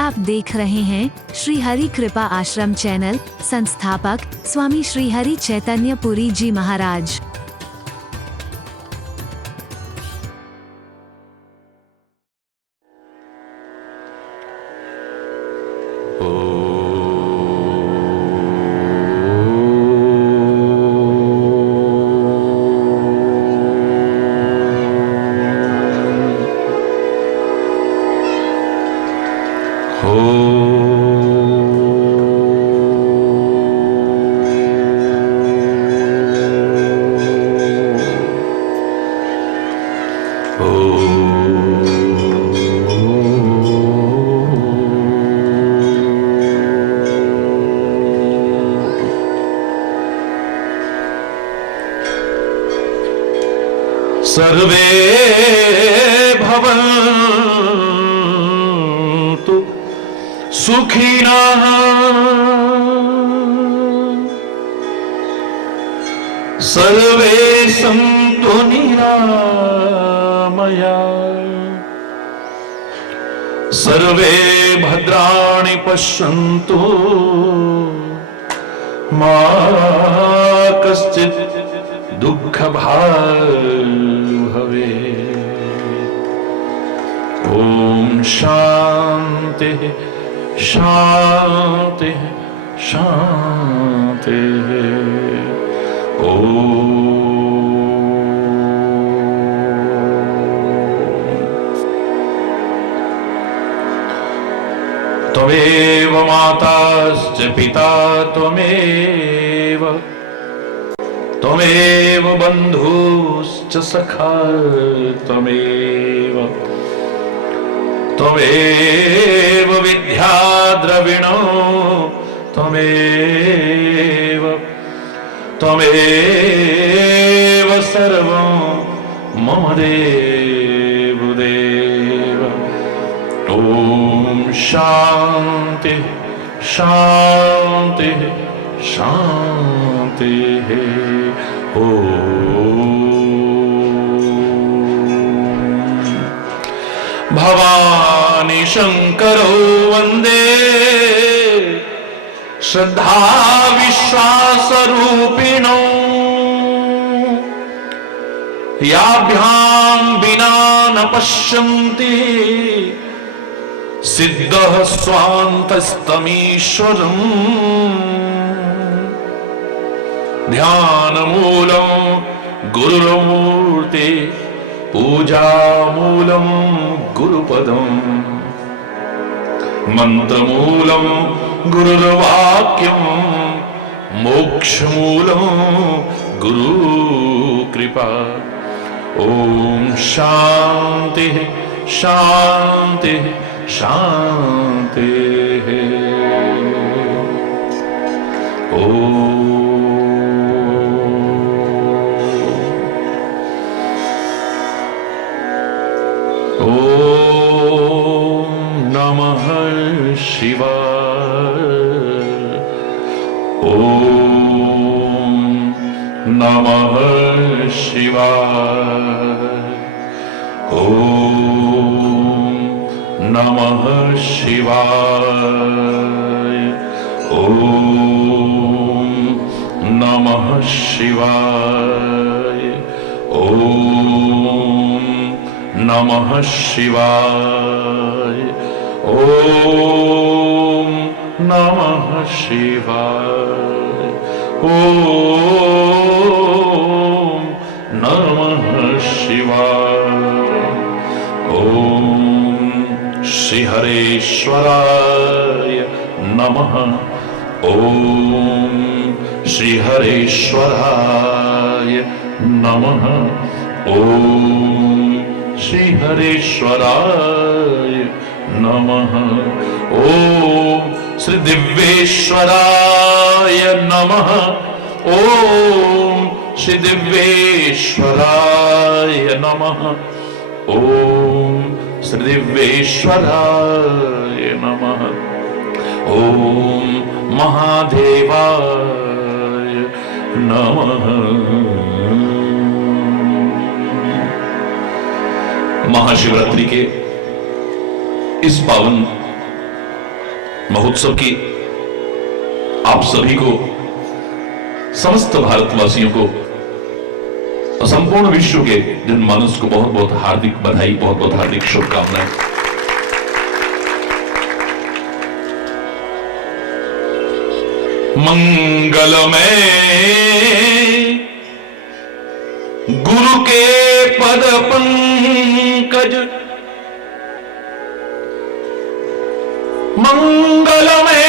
आप देख रहे हैं श्री हरि कृपा आश्रम चैनल। संस्थापक स्वामी श्री हरि चैतन्य पुरी जी महाराज। सर्वे भवन्तु सुखिनः सर्वे सन्तु निरामयाः सर्वे भद्राणि पश्यन्तु मा कश्चित् दुःखभाग् भवेत्। ॐ शान्ति शान्ति शान्ति। ॐ त्वमेव माताश्च पिता त्वमेव त्वमेव बन्धुश्च सखा त्वमेव त्वमेव विद्या द्रविणो त्वमेव त्वमेव सर्वं मम देवदेव। ॐ शान्ति शान्ति शान्तिः। भवानी शंकरो वंदे श्रद्धा विश्वास रूपिणो याभ्यां विना न पश्यन्ति सिद्धः स्वान्तस्तमीश्वरम् ध्यानमूलं गुरुर्मूर्ति पूजामूलं गुरुपदम् मन्त्रमूलं गुरुर्वाक्यं मोक्षमूलं गुरुकृपा। ॐ शान्तिः शान्तिः शान्तिः। ॐ नमः शिवाय। ॐ नमः शिवाय। ॐ नमः शिवाय। ॐ नमः शिवाय। ॐ नमः शिवाय। ॐ नमः शिवाय। ॐ नमः शिवाय। ॐ श्रीहरेश्वराय नमः। ॐ श्रीहरेश्वराय नमः। ॐ श्रीहरेश्वराय नमः। ॐ श्री दिव्येश्वराय नमः। ॐ श्री दिव्येश्वराय नमः। ॐ श्री दिव्येश्वराय नमः। ॐ महादेवाय नमः। महाशिवरात्रि के इस पावन महोत्सव की आप सभी को, समस्त भारतवासियों को और संपूर्ण विश्व के जनमानस को बहुत बहुत हार्दिक बधाई, बहुत बहुत हार्दिक शुभकामनाएं। मंगलमय गुरु के पद पंकज, मंगलमय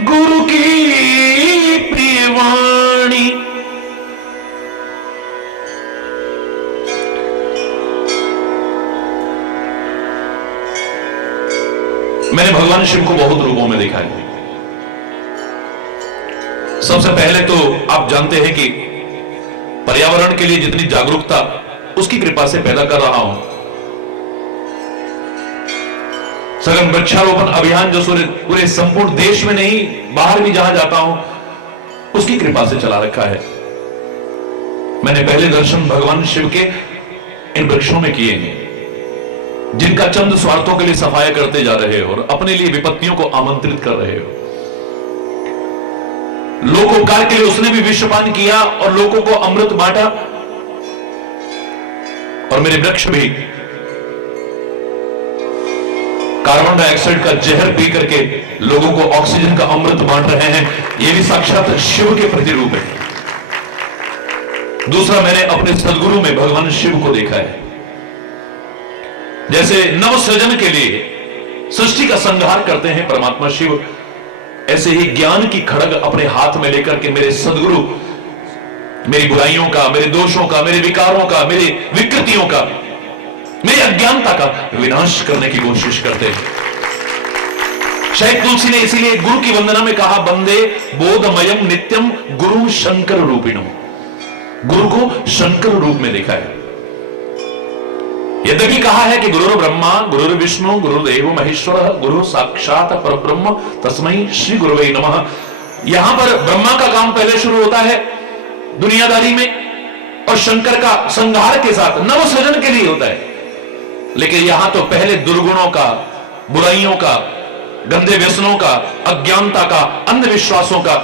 गुरु की प्रियवाणी, मैंने भगवान शिव को बहुत रूपों में देखा है। सबसे पहले तो आप जानते हैं कि पर्यावरण के लिए जितनी जागरूकता उसकी कृपा से पैदा कर रहा हूं। सघन वृक्षारोपण अभियान जो पूरे संपूर्ण देश में नहीं, बाहर भी जहां जाता हूं, उसकी कृपा से चला रखा है। मैंने पहले दर्शन भगवान शिव के इन वृक्षों में किए हैं, जिनका चंद स्वार्थों के लिए सफाया करते जा रहे हो और अपने लिए विपत्तियों को आमंत्रित कर रहे हो। लोकोपकार के लिए उसने भी विषपान किया और लोगों को अमृत बांटा, और मेरे वृक्ष भी कार्बन डाइऑक्साइड का जहर पी करके लोगों को ऑक्सीजन का अमृत बांट रहे हैं। यह भी साक्षात शिव के प्रतिरूप है। दूसरा, मैंने अपने सदगुरु में भगवान शिव को देखा है। जैसे नव सृजन के लिए सृष्टि का संहार करते हैं परमात्मा शिव, ऐसे ही ज्ञान की खड़ग अपने हाथ में लेकर के मेरे सदगुरु मेरी बुराइयों का, मेरे दोषों का, मेरे विकारों का, मेरी विकृतियों का, मेरी अज्ञानता का विनाश करने की कोशिश करते हैं। शायद तुलसी ने इसीलिए गुरु की वंदना में कहा, वंदे बोधमयम नित्यम गुरु शंकर रूपिणो। गुरु को शंकर रूप में देखा है। यद्यपि कहा है कि गुरुर् ब्रह्मा गुरुर् विष्णु गुरुर्देव महेश्वर गुरु साक्षात परब्रह्म तस्मै श्री गुरुवे नमः। यहां पर ब्रह्मा का काम पहले शुरू होता है दुनियादारी में, और शंकर का संहार के साथ नव सृजन के लिए होता है। लेकिन यहां तो पहले दुर्गुणों का, बुराइयों का, गंदे व्यसनों का, अज्ञानता का, अंधविश्वासों का,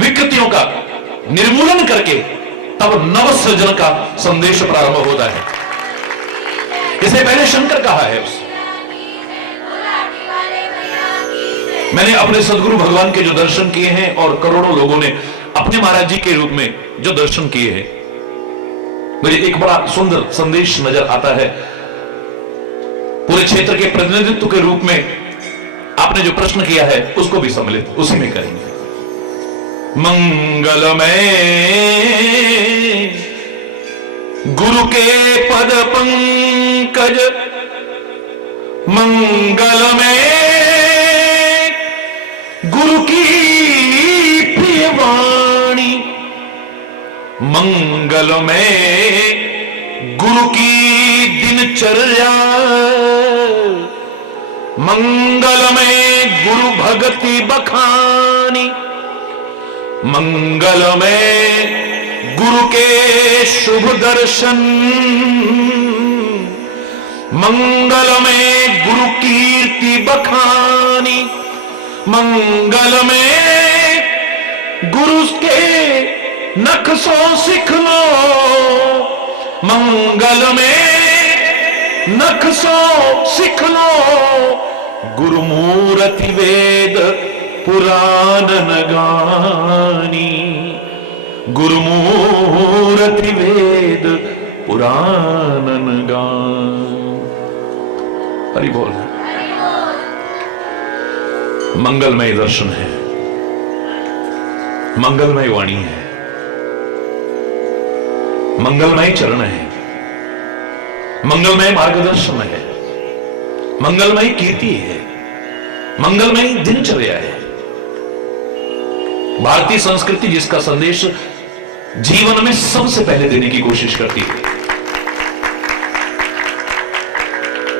विकृतियों का निर्मूलन करके तब नव सृजन का संदेश प्रारंभ होता है। इसे पहले शंकर कहा है। मैंने अपने सदगुरु भगवान के जो दर्शन किए हैं और करोड़ों लोगों ने अपने महाराज जी के रूप में जो दर्शन किए हैं, मुझे एक बड़ा सुंदर संदेश नजर आता है। पूरे क्षेत्र के प्रतिनिधित्व के रूप में आपने जो प्रश्न किया है उसको भी सम्मिलित उसी में करेंगे। मंगलमय गुरु के पद पंकज, मंगलमय गुरु की प्रियवाणी, मंगलमय गुरु की दिनचर्या, मंगलमय गुरु भक्ति बखानी, मंगलमय गुरु के शुभ दर्शन, मंगलमय गुरु कीर्ति बखानी, मंगलमय गुरु के नक्शों सीख लो, मंगलमय नक्शों सीख लो, गुरु मूर्ति वेद पुराण नगानी, गुरु मूर्ति वेद पुराणन गान। हरि बोल। मंगलमय दर्शन है, मंगलमय वाणी है, मंगलमय चरण है, मंगलमय मार्गदर्शन है, मंगलमय कीर्ति है, मंगलमय दिनचर्या है। भारतीय संस्कृति जिसका संदेश जीवन में सबसे पहले देने की कोशिश करती है।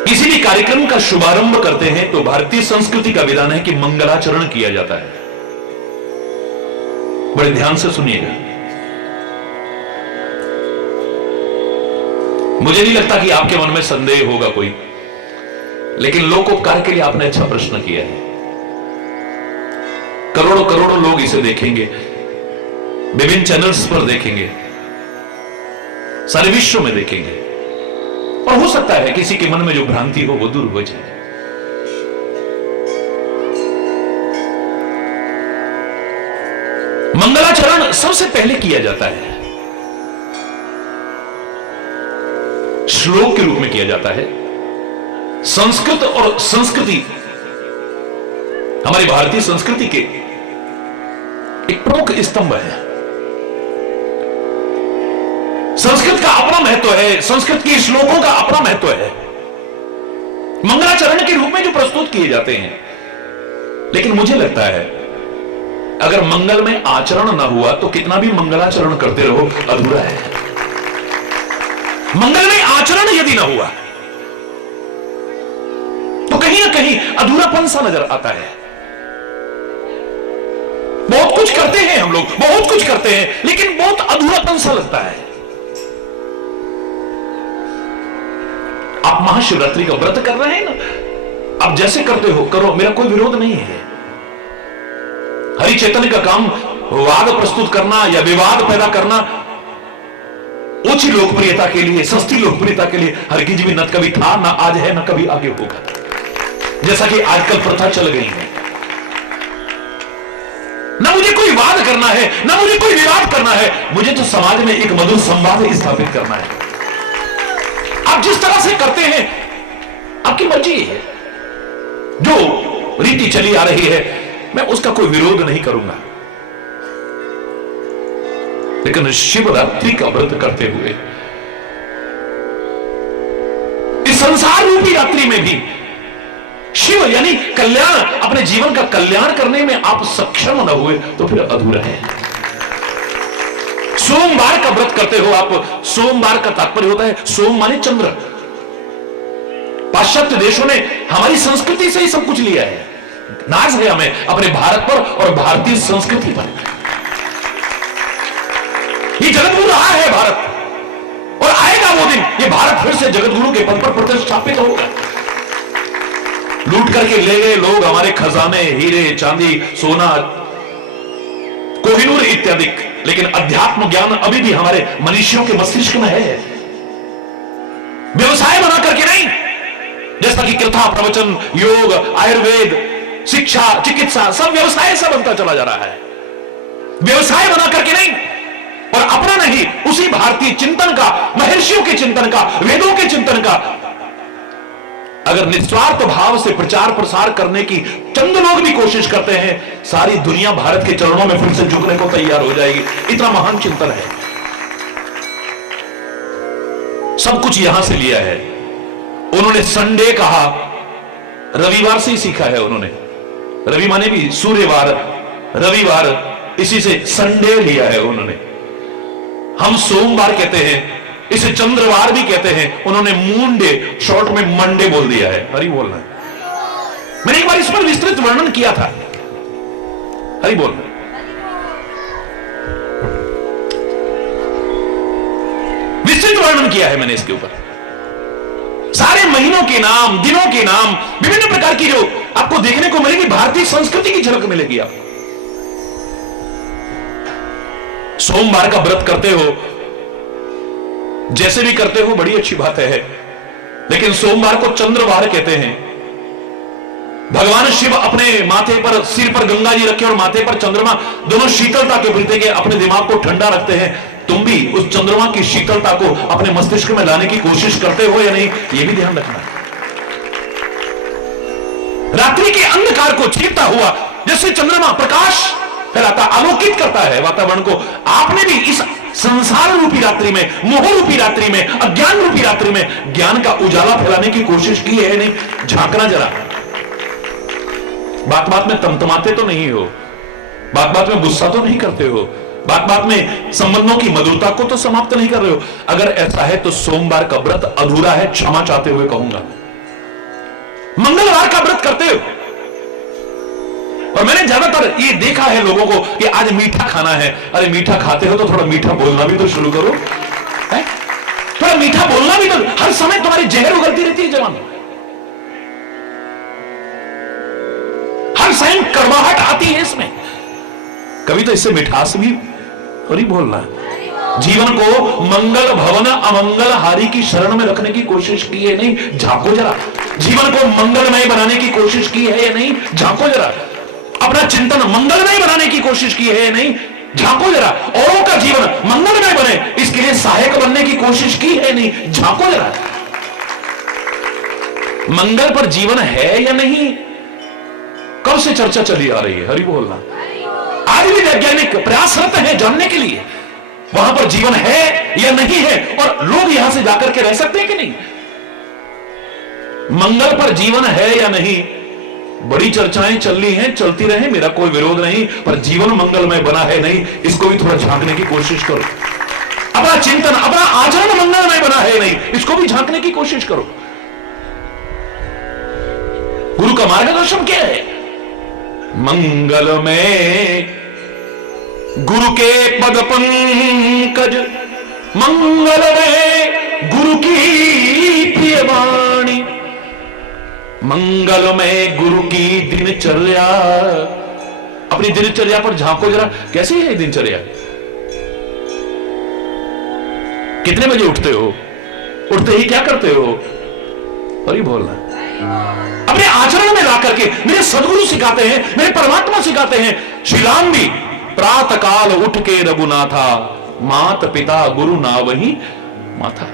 किसी भी कार्यक्रम का शुभारंभ करते हैं तो भारतीय संस्कृति का विधान है कि मंगलाचरण किया जाता है। बड़े ध्यान से सुनिएगा। मुझे नहीं लगता कि आपके मन में संदेह होगा कोई, लेकिन लोकोपकार के लिए आपने अच्छा प्रश्न किया है। करोड़ों करोड़ों लोग इसे देखेंगे, विभिन्न चैनल्स पर देखेंगे, सारे विश्व में देखेंगे, और हो सकता है किसी के मन में जो भ्रांति हो वो दूर हो जाए। मंगलाचरण सबसे पहले किया जाता है, श्लोक के रूप में किया जाता है। संस्कृत और संस्कृति हमारी भारतीय संस्कृति के एक प्रमुख स्तंभ है। संस्कृत का अपना महत्व है, संस्कृत के श्लोकों का अपना महत्व है, मंगलाचरण के रूप में जो प्रस्तुत किए जाते हैं। लेकिन मुझे लगता है अगर मंगल में आचरण ना हुआ तो कितना भी मंगलाचरण करते रहो अधूरा है। मंगल में आचरण यदि ना हुआ तो कहीं ना कहीं अधूरापन सा नजर आता है। बहुत कुछ करते हैं हम लोग, बहुत कुछ करते हैं, लेकिन बहुत अधूरापन सा लगता है। आप महाशिवरात्रि का व्रत कर रहे हैं ना, आप जैसे करते हो करो, मेरा कोई विरोध नहीं है। हरि चैतन्य का काम वाद प्रस्तुत करना या विवाद पैदा करना, ऊंची लोकप्रियता के लिए, सस्ती लोकप्रियता के लिए हरगिज भी न कभी था, ना आज है, ना कभी आगे होगा, जैसा कि आजकल प्रथा चल गई है। ना मुझे कोई वाद करना है, ना मुझे कोई विवाद करना है, मुझे तो समाज में एक मधुर संवाद स्थापित करना है। आप जिस तरह से करते हैं आपकी मर्जी है, जो रीति चली आ रही है मैं उसका कोई विरोध नहीं करूंगा। लेकिन शिवरात्रि का व्रत करते हुए इस संसार रूपी रात्रि में भी शिव यानी कल्याण, अपने जीवन का कल्याण करने में आप सक्षम न हुए तो फिर अधूरा है। सोमवार का व्रत करते हो आप, सोमवार का तात्पर्य होता है सोम माने चंद्र। पाश्चात्य देशों ने हमारी संस्कृति से ही सब कुछ लिया है। नाज है हमें अपने भारत पर और भारतीय संस्कृति पर। ये जगतगुरु रहा है भारत, और आएगा वो दिन ये भारत फिर से जगतगुरु के पद पर प्रतिष्ठापित होगा। लूट करके ले गए लोग हमारे खजाने, हीरे चांदी सोना कोहिनूर इत्यादि, लेकिन अध्यात्म ज्ञान अभी भी हमारे मनुष्यों के मस्तिष्क में है। व्यवसाय बना करके नहीं, जैसा कि कथा प्रवचन, योग, आयुर्वेद, शिक्षा, चिकित्सा सब व्यवसाय से बनता चला जा रहा है। व्यवसाय बना करके नहीं, और अपना नहीं, उसी भारतीय चिंतन का, महर्षियों के चिंतन का, वेदों के चिंतन का अगर निस्वार्थ भाव से प्रचार प्रसार करने की चंद लोग भी कोशिश करते हैं, सारी दुनिया भारत के चरणों में फिर से झुकने को तैयार हो जाएगी। इतना महान चिंतन है, सब कुछ यहां से लिया है। उन्होंने संडे कहा, रविवार से ही सीखा है उन्होंने। रवि माने भी सूर्यवार, रविवार, इसी से संडे लिया है उन्होंने। हम सोमवार कहते हैं, इसे चंद्रवार भी कहते हैं। उन्होंने मून डे शॉर्ट में मंडे बोल दिया है। हरि बोलना है। मैंने एक बार इस पर विस्तृत वर्णन किया था। हरि बोलना, विस्तृत वर्णन किया है मैंने इसके ऊपर। सारे महीनों के नाम, दिनों के नाम, विभिन्न प्रकार की जो आपको देखने को मिलेगी, भारतीय संस्कृति की झलक मिलेगी आपको। सोमवार का व्रत करते हो, जैसे भी करते हो बड़ी अच्छी बात है, लेकिन सोमवार को चंद्रवार कहते हैं। भगवान शिव अपने माथे पर, सिर पर गंगा जी रखे और माथे पर चंद्रमा, दोनों शीतलता के प्रतीक है, अपने दिमाग को ठंडा रखते हैं। तुम भी उस चंद्रमा की शीतलता को अपने मस्तिष्क में लाने की कोशिश करते हो या नहीं, यह भी ध्यान रखना। रात्रि के अंधकार को चीरता हुआ जैसे चंद्रमा प्रकाश फैलाता, आलोकित करता है वातावरण को, आपने भी इस संसार रूपी रात्रि में, मोह रूपी रात्रि में, अज्ञान रूपी रात्रि में ज्ञान का उजाला फैलाने की कोशिश की है नहीं? झांकना जरा, बात बात में तमतमाते तो नहीं हो, बात बात में गुस्सा तो नहीं करते हो, बात बात में संबंधों की मधुरता को तो समाप्त नहीं कर रहे हो। अगर ऐसा है तो सोमवार का व्रत अधूरा है, क्षमा चाहते हुए कहूंगा। मंगलवार का व्रत करते हो, और मैंने ज्यादातर ये देखा है लोगों को कि आज मीठा खाना है। अरे मीठा खाते हो तो थोड़ा मीठा बोलना भी तो शुरू करो, है? थोड़ा मीठा बोलना भी तो, हर समय तुम्हारी जहर उगलती रहती है जवान, हर समय कड़वाहट आती है इसमें। कभी तो इससे मिठास भी और ही बोलना है। जीवन को मंगल भवन अमंगल हारी की शरण में रखने की कोशिश की है नहीं, झांको जरा। जीवन को मंगलमय बनाने की कोशिश की है या नहीं, झांको जरा। अपना चिंतन मंगलमय बनाने की कोशिश की है या नहीं, झांको जरा। औरों का जीवन मंगलमय बने इसके लिए सहायक बनने की कोशिश की है नहीं, झांको जरा। मंगल पर जीवन है या नहीं, कब से चर्चा चली आ रही है, हरि बोलना। आज भी वैज्ञानिक प्रयासरत है जानने के लिए वहां पर जीवन है या नहीं है, और लोग यहां से जाकर के रह सकते हैं कि नहीं। मंगल पर जीवन है या नहीं, बड़ी चर्चाएं चल रही हैं, चलती रहे, मेरा कोई विरोध नहीं, पर जीवन मंगलमय बना है नहीं, इसको भी थोड़ा झांकने की कोशिश करो। अपना चिंतन, अपना आचरण मंगलमय बना है नहीं, इसको भी झांकने की कोशिश करो। गुरु का मार्गदर्शन क्या है? मंगलमय गुरु के पद पंकज, मंगलमय गुरु की प्रिय वाणी, मंगलमय गुरु की दिनचर्या। अपनी दिनचर्या पर झांको जरा, कैसी है दिनचर्या? कितने बजे उठते हो? उठते ही क्या करते हो? और ही बोलना। अपने आचरण में ला करके मेरे सदगुरु सिखाते हैं, मेरे परमात्मा सिखाते हैं। श्री राम भी प्रातः काल उठ के रघुनाथा, मात पिता गुरु ना वही माथा।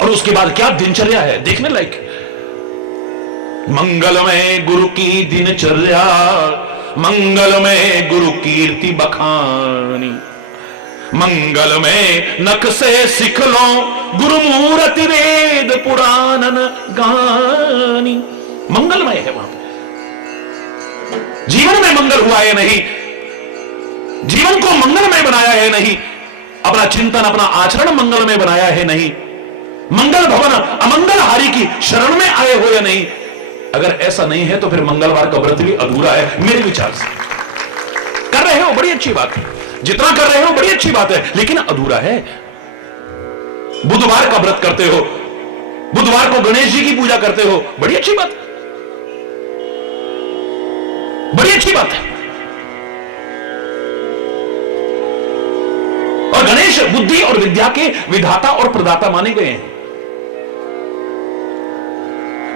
और उसके बाद क्या दिनचर्या है देखने लायक। मंगलमय गुरु की दिनचर्या, मंगलमय गुरु कीर्ति बखानी, मंगलमय नख से सिख लो गुरु मूर्ति वेद पुराणन गानी। मंगलमय है वहां पर। जीवन में मंगल हुआ है नहीं, जीवन को मंगलमय बनाया है नहीं, अपना चिंतन अपना आचरण मंगलमय बनाया है नहीं, मंगल भवन अमंगल हारी की शरण में आए हो या नहीं। अगर ऐसा नहीं है तो फिर मंगलवार का व्रत भी अधूरा है मेरे विचार से। कर रहे हो बड़ी अच्छी बात है, जितना कर रहे हो बड़ी अच्छी बात है, लेकिन अधूरा है। बुधवार का व्रत करते हो, बुधवार को गणेश जी की पूजा करते हो, बड़ी अच्छी बात है, बड़ी अच्छी बात है। और गणेश बुद्धि और विद्या के विधाता और प्रदाता माने गए हैं।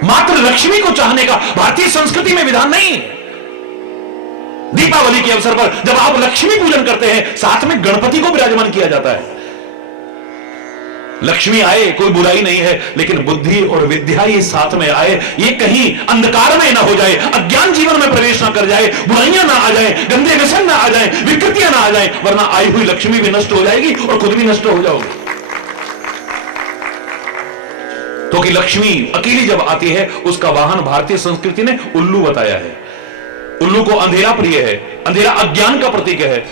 मात्र लक्ष्मी को चाहने का भारतीय संस्कृति में विधान नहीं है। दीपावली के अवसर पर जब आप लक्ष्मी पूजन करते हैं, साथ में गणपति को विराजमान किया जाता है। लक्ष्मी आए कोई बुराई नहीं है, लेकिन बुद्धि और विद्या ये साथ में आए, ये कहीं अंधकार में ना हो जाए, अज्ञान जीवन में प्रवेश ना कर जाए, बुराइयां ना आ जाए, गंदे व्यसन ना आ जाए, विकृतियां ना आ जाए, वरना आई हुई लक्ष्मी भी नष्ट हो जाएगी और खुद भी नष्ट हो जाओगे। तो कि लक्ष्मी अकेली जब आती है, उसका वाहन भारतीय संस्कृति ने उल्लू बताया है। उल्लू को अंधेरा प्रिय है, अंधेरा अज्ञान का प्रतीक है।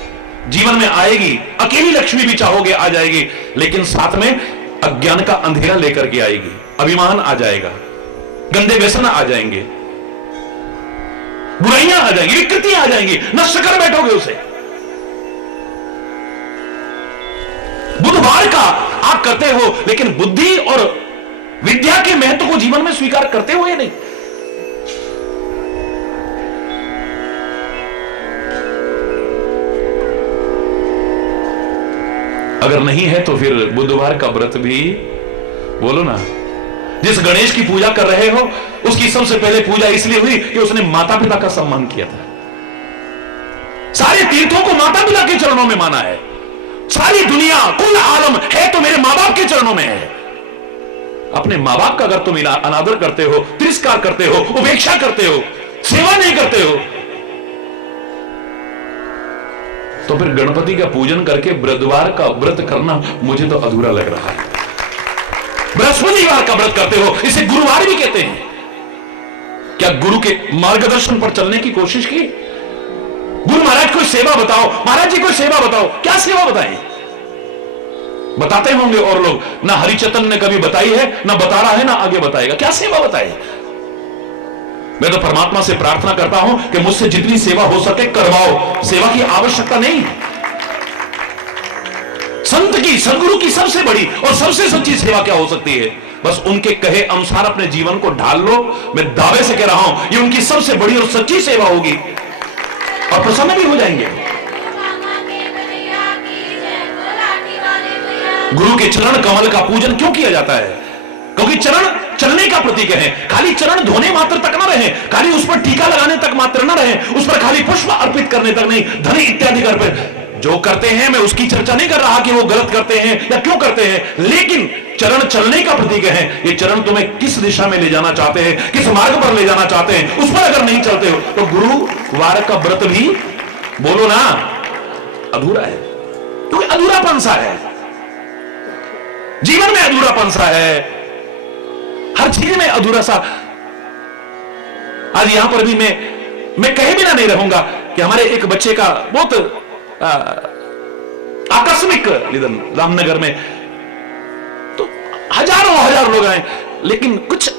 जीवन में आएगी, अकेली लक्ष्मी भी चाहोगे आ जाएगी, लेकिन साथ में अज्ञान का अंधेरा लेकर के आएगी। अभिमान आ जाएगा, गंदे व्यसन आ जाएंगे, बुराइयां आ जाएंगी, विकृतियां आ जाएंगी, नष्ट कर बैठोगे उसे। बुधवार का आप करते हो, लेकिन बुद्धि और विद्या के महत्व को जीवन में स्वीकार करते हो या नहीं? अगर नहीं है तो फिर बुधवार का व्रत भी बोलो ना। जिस गणेश की पूजा कर रहे हो, उसकी सबसे पहले पूजा इसलिए हुई कि उसने माता पिता का सम्मान किया था। सारे तीर्थों को माता पिता के चरणों में माना है। सारी दुनिया कुल आलम है तो मेरे मां बाप के चरणों में है। अपने मां बाप का अगर तुम अनादर करते हो, तिरस्कार करते हो, उपेक्षा करते हो, सेवा नहीं करते हो, तो फिर गणपति का पूजन करके बुधवार का व्रत करना मुझे तो अधूरा लग रहा है। बृहस्पतिवार का व्रत करते हो, इसे गुरुवार भी कहते हैं। क्या गुरु के मार्गदर्शन पर चलने की कोशिश की? गुरु महाराज कोई सेवा बताओ, महाराज जी कोई सेवा बताओ, क्या सेवा बताएं? बताते होंगे और लोग, ना हरिचंदन ने कभी बताई है, ना बता रहा है, ना आगे बताएगा। क्या सेवा बताए? मैं तो परमात्मा से प्रार्थना करता हूं कि मुझसे जितनी सेवा हो सके करवाओ, सेवा की आवश्यकता नहीं। संत की, सदगुरु की सबसे बड़ी और सबसे सच्ची सेवा क्या हो सकती है? बस उनके कहे अनुसार अपने जीवन को ढाल लो। मैं दावे से कह रहा हूं, ये उनकी सबसे बड़ी और सच्ची सेवा होगी और प्रसन्न भी हो जाएंगे। गुरु के चरण कमल का पूजन क्यों किया जाता है? क्योंकि चरण चलने का प्रतीक है। खाली चरण धोने मात्र तक न रहे, खाली उस पर टीका लगाने तक मात्र न रहे, उस पर खाली पुष्प अर्पित करने तक नहीं, धन इत्यादि अर्पित जो करते हैं, मैं उसकी चर्चा नहीं कर रहा कि वो गलत करते हैं या क्यों करते हैं, लेकिन चरण चलने का प्रतीक है। ये चरण तुम्हें किस दिशा में ले जाना चाहते हैं, किस मार्ग पर ले जाना चाहते हैं, उस पर अगर नहीं चलते हो तो गुरुवार का व्रत भी बोलो ना अधूरा है। क्योंकि अधूरापन सा है, जीवन में अधूरापन सा है, हर चीज में अधूरा सा। आज यहां पर भी मैं कहे बिना नहीं रहूंगा कि हमारे एक बच्चे का बहुत आकस्मिक निधन रामनगर में, तो हजारों लोग आए, लेकिन कुछ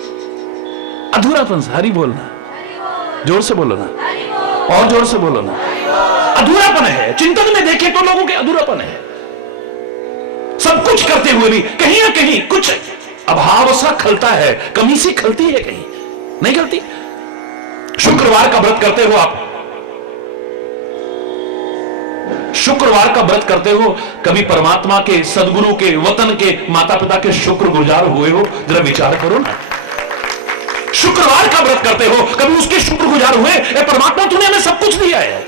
अधूरापन सा। हरी बोलना, जोर से बोलो ना, और जोर से बोलो ना। अधूरापन है, चिंतन में देखें तो लोगों के अधूरापन है। सब कुछ करते हुए भी कहीं ना कहीं कुछ अभाव सा खलता है, कमी सी खलती है, कहीं नहीं खलती। शुक्रवार का व्रत करते हो आप, शुक्रवार का व्रत करते हो, कभी परमात्मा के, सदगुरु के, वतन के, माता पिता के शुक्रगुजार हुए हो? जरा विचार करो ना। शुक्रवार का व्रत करते हो, कभी उसके शुक्रगुजार हुए? परमात्मा तूने हमें सब कुछ दिया है,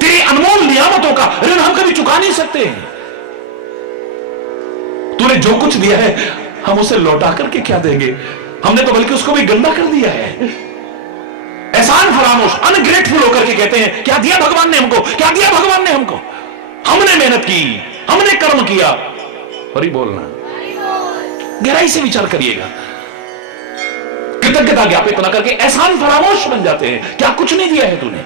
तेरी अनमोल नियामतों का ऋण हम कभी चुका नहीं सकते हैं। तूने जो कुछ दिया है हम उसे लौटा करके क्या देंगे? हमने तो बल्कि उसको भी गंदा कर दिया है। एहसान फरामोश, अनग्रेटफुल होकर के कहते हैं क्या दिया भगवान ने हमको, क्या दिया भगवान ने हमको? हमने मेहनत की, हमने कर्म किया। हरि बोलना, गहराई से विचार करिएगा। कृतज्ञता ज्ञापित ना करके एहसान फरामोश बन जाते हैं। क्या कुछ नहीं दिया है तूने,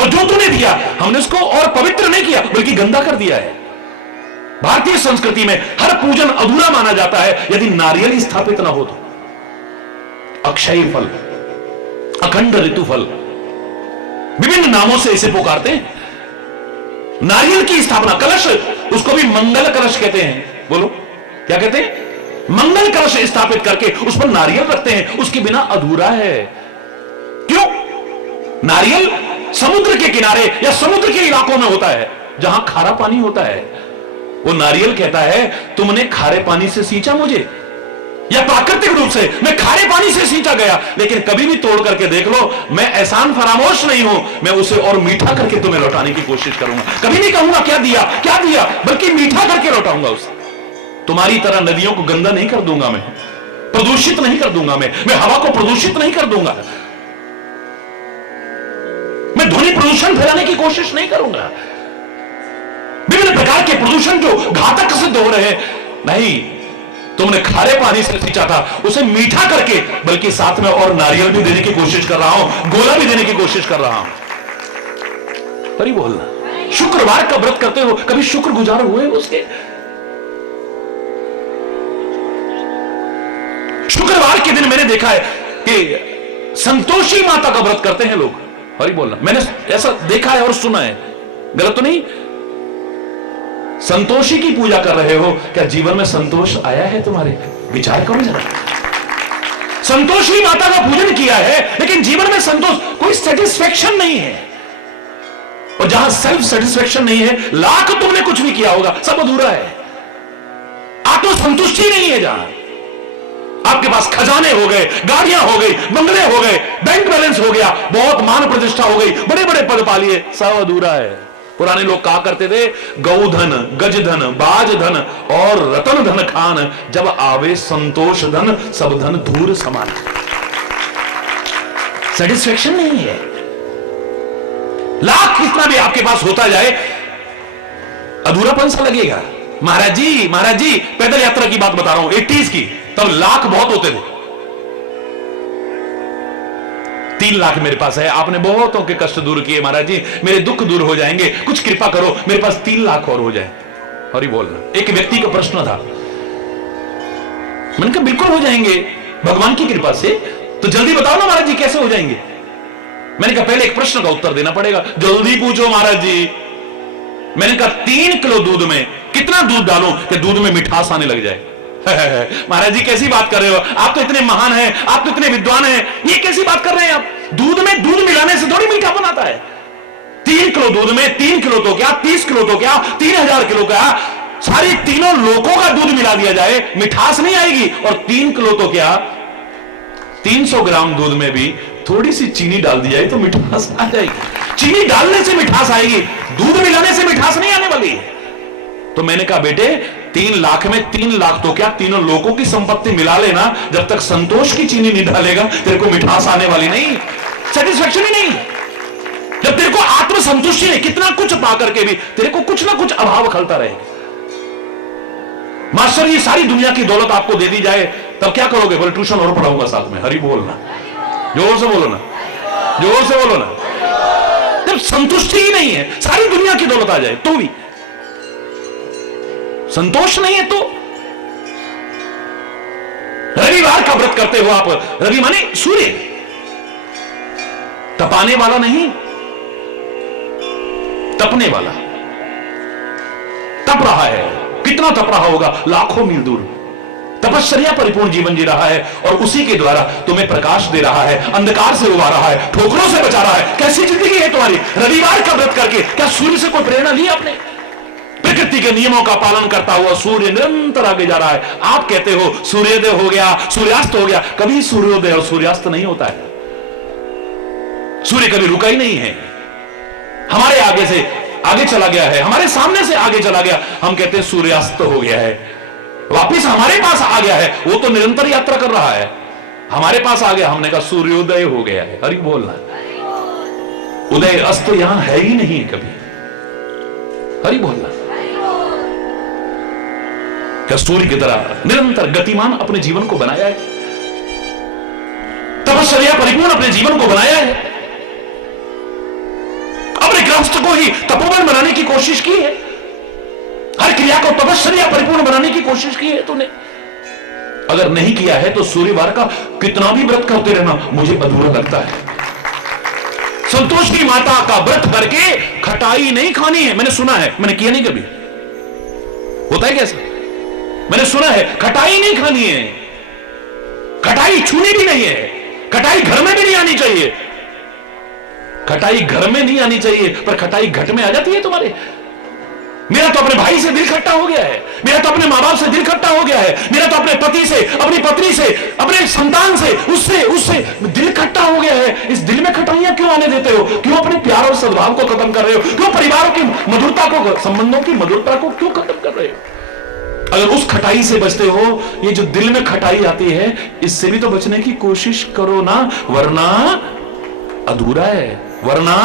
और जो तूने दिया हमने उसको और पवित्र नहीं किया बल्कि गंदा कर दिया है। भारतीय संस्कृति में हर पूजन अधूरा माना जाता है यदि नारियल स्थापित ना हो तो। अक्षय फल, अखंड ऋतुफल, विभिन्न नामों से इसे पुकारते हैं। नारियल की स्थापना, कलश, उसको भी मंगल कलश कहते हैं। बोलो क्या कहते हैं? मंगल कलश स्थापित करके उस पर नारियल रखते हैं, उसके बिना अधूरा है। क्यों? नारियल समुद्र के किनारे या समुद्र के इलाकों में होता है जहां खारा पानी होता है। वो नारियल कहता है तुमने खारे पानी से सींचा मुझे, या प्राकृतिक रूप से मैं खारे पानी से सींचा गया, लेकिन कभी भी तोड़ करके देख लो, मैं एहसान फरामोश नहीं हूं, मैं उसे और मीठा करके तुम्हें लौटाने की कोशिश करूंगा। कभी नहीं कहूंगा क्या दिया क्या दिया, बल्कि मीठा करके लौटाऊंगा उसे। तुम्हारी तरह नदियों को गंदा नहीं कर दूंगा, मैं प्रदूषित नहीं कर दूंगा, मैं हवा को प्रदूषित नहीं कर दूंगा, मैं ध्वनि प्रदूषण फैलाने की कोशिश नहीं करूंगा। विभिन्न प्रकार के प्रदूषण जो घातक सिद्ध हो रहे हैं, नहीं, तुमने खारे पानी से सींचा था, उसे मीठा करके, बल्कि साथ में और नारियल भी देने की कोशिश कर रहा हूं, गोला भी देने की कोशिश कर रहा हूं। हरि बोलना। शुक्रवार का व्रत करते हो, कभी शुक्रगुजार हुए उसके? शुक्रवार के दिन मैंने देखा है कि संतोषी माता का व्रत करते हैं लोग। हरि बोलना, मैंने ऐसा देखा है और सुना है, गलत तो नहीं? संतोषी की पूजा कर रहे हो, क्या जीवन में संतोष आया है तुम्हारे? विचार करो जरा। संतोषी माता का पूजन किया है, लेकिन जीवन में संतोष, कोई सेटिस्फेक्शन नहीं है। और जहां सेल्फ सेटिस्फेक्शन नहीं है, लाख तुमने कुछ भी किया होगा, सब अधूरा है। आत्मसंतुष्टि नहीं है। जहां आपके पास खजाने हो गए, गाड़ियां हो गई, बंगले हो गए, बैंक बैलेंस हो गया, बहुत मान प्रतिष्ठा हो गई, बड़े बड़े पद पा लिए, सब अधूरा है। पुराने लोग कहा करते थे, गौधन, गजधन, बाजधन और रतन धन खान, जब आवे संतोष धन, सब धन धूर समान। सेटिस्फेक्शन नहीं है। लाख कितना भी आपके पास होता जाए, अधूरापन सा लगेगा। महाराज जी, पैदल यात्रा की बात बता रहा हूं, 80s की, तब लाख बहुत होते थे। 3 लाख मेरे पास है, आपने बहुतों के कष्ट दूर किए महाराज जी, मेरे दुख दूर हो जाएंगे, कुछ कृपा करो, मेरे पास 3 लाख और हो जाए। और ही बोलना। एक व्यक्ति का प्रश्न था, मैंने कहा बिल्कुल हो जाएंगे भगवान की कृपा से, तो जल्दी बताओ ना महाराज जी कैसे हो जाएंगे। मैंने कहा पहले एक प्रश्न का उत्तर देना पड़ेगा, जल्दी पूछो महाराज जी। मैंने कहा 3 किलो दूध में कितना दूध डालूं कि दूध में मिठास आने लग जाए। महाराज जी कैसी बात कर रहे हो, आप तो इतने महान हैं, आप तो इतने विद्वान हैं, ये कैसी बात कर रहे हैं आप? दूध में दूध मिलाने से थोड़ी मीठा बनाता है। 3 किलो दूध में 3 किलो तो क्या, 30 किलो तो क्या, 3000 किलो क्या, सारे तीनों लोकों का दूध मिला दिया जाए, मिठास नहीं आएगी। और 3 किलो तो क्या 300 ग्राम दूध में भी थोड़ी सी चीनी डाल दी जाए तो मिठास आ जाएगी। चीनी डालने से मिठास आएगी, दूध मिलाने से मिठास नहीं आने वाली है। तो मैंने कहा बेटे 3 लाख में 3 लाख तो क्या तीनों लोगों की संपत्ति मिला लेना, जब तक संतोष की चीनी नहीं डालेगा तेरे को मिठास आने वाली नहीं, सेटिस्फैक्शन ही नहीं। जब तेरे को आत्मसंतुष्टि नहीं, कितना कुछ पा करके भी तेरे को कुछ ना कुछ अभाव खलता रहेगा। मास्टर ये सारी दुनिया की दौलत आपको दे दी जाए तब क्या करोगे? बोले ट्यूशन और पढ़ाऊंगा साथ में। हरि बोलना, जोर से बोलो ना, जोर से बोलो ना। जब संतुष्टि ही नहीं है, सारी दुनिया की दौलत आ जाए तो भी संतोष नहीं है, तो रविवार का व्रत करते हो आप। रवि माने सूर्य, तपाने वाला नहीं, तपने वाला। तप रहा है, कितना तप रहा होगा? लाखों मील दूर तपश्चर्या परिपूर्ण जीवन जी रहा है और उसी के द्वारा तुम्हें प्रकाश दे रहा है, अंधकार से उबार रहा है, ठोकरों से बचा रहा है। कैसी जिंदगी है तुम्हारी? रविवार का व्रत करके क्या सूर्य से कोई प्रेरणा ली आपने? प्रकृति के नियमों का पालन करता हुआ सूर्य निरंतर आगे जा रहा है। आप कहते हो सूर्योदय हो गया, सूर्यास्त हो गया। कभी सूर्योदय और सूर्यास्त नहीं होता है। सूर्य कभी रुका ही नहीं है, हमारे आगे से आगे चला गया है, हमारे सामने से आगे चला गया। हम कहते हैं सूर्यास्त हो गया है, वापिस हमारे पास आ गया है। वो तो निरंतर यात्रा कर रहा है, हमारे पास आ गया। हमने कहा सूर्योदय हो गया है। हरि बोलना, उदय अस्त यहां है ही नहीं कभी। हरि बोलना। क्या सूर्य की तरह निरंतर गतिमान अपने जीवन को बनाया है, तपश्चर्या परिपूर्ण अपने जीवन को बनाया है, अपने गृहस्थ को ही तपोवन बनाने की कोशिश की है, हर क्रिया को तपश्चर्या परिपूर्ण बनाने की कोशिश की है तूने। अगर नहीं किया है तो सूर्यवार का कितना भी व्रत करते रहना मुझे अधूरा लगता है। संतोष की माता का व्रत करके खटाई नहीं खानी है। मैंने सुना है, मैंने किया नहीं कभी, होता है कैसा? मैंने सुना है खटाई नहीं खानी है, खटाई छूनी भी नहीं है, खटाई घर में भी नहीं आनी चाहिए। खटाई घर में नहीं आनी चाहिए, पर खटाई घट में आ जाती है तुम्हारे। मेरा तो अपने भाई से दिल खट्टा हो गया है, मेरा तो अपने मां बाप से दिल खट्टा हो गया है, मेरा तो अपने पति से, अपनी पत्नी से, अपने संतान से, उससे दिल खट्टा हो गया है। इस दिल में खटाइयां क्यों आने देते हो? क्यों अपने प्यार और सद्भाव को खत्म कर रहे हो? क्यों परिवारों की मधुरता को, संबंधों की मधुरता को क्यों खत्म कर रहे हो? अगर उस खटाई से बचते हो, ये जो दिल में खटाई आती है, इससे भी तो बचने की कोशिश करो ना, वरना अधूरा है। वरना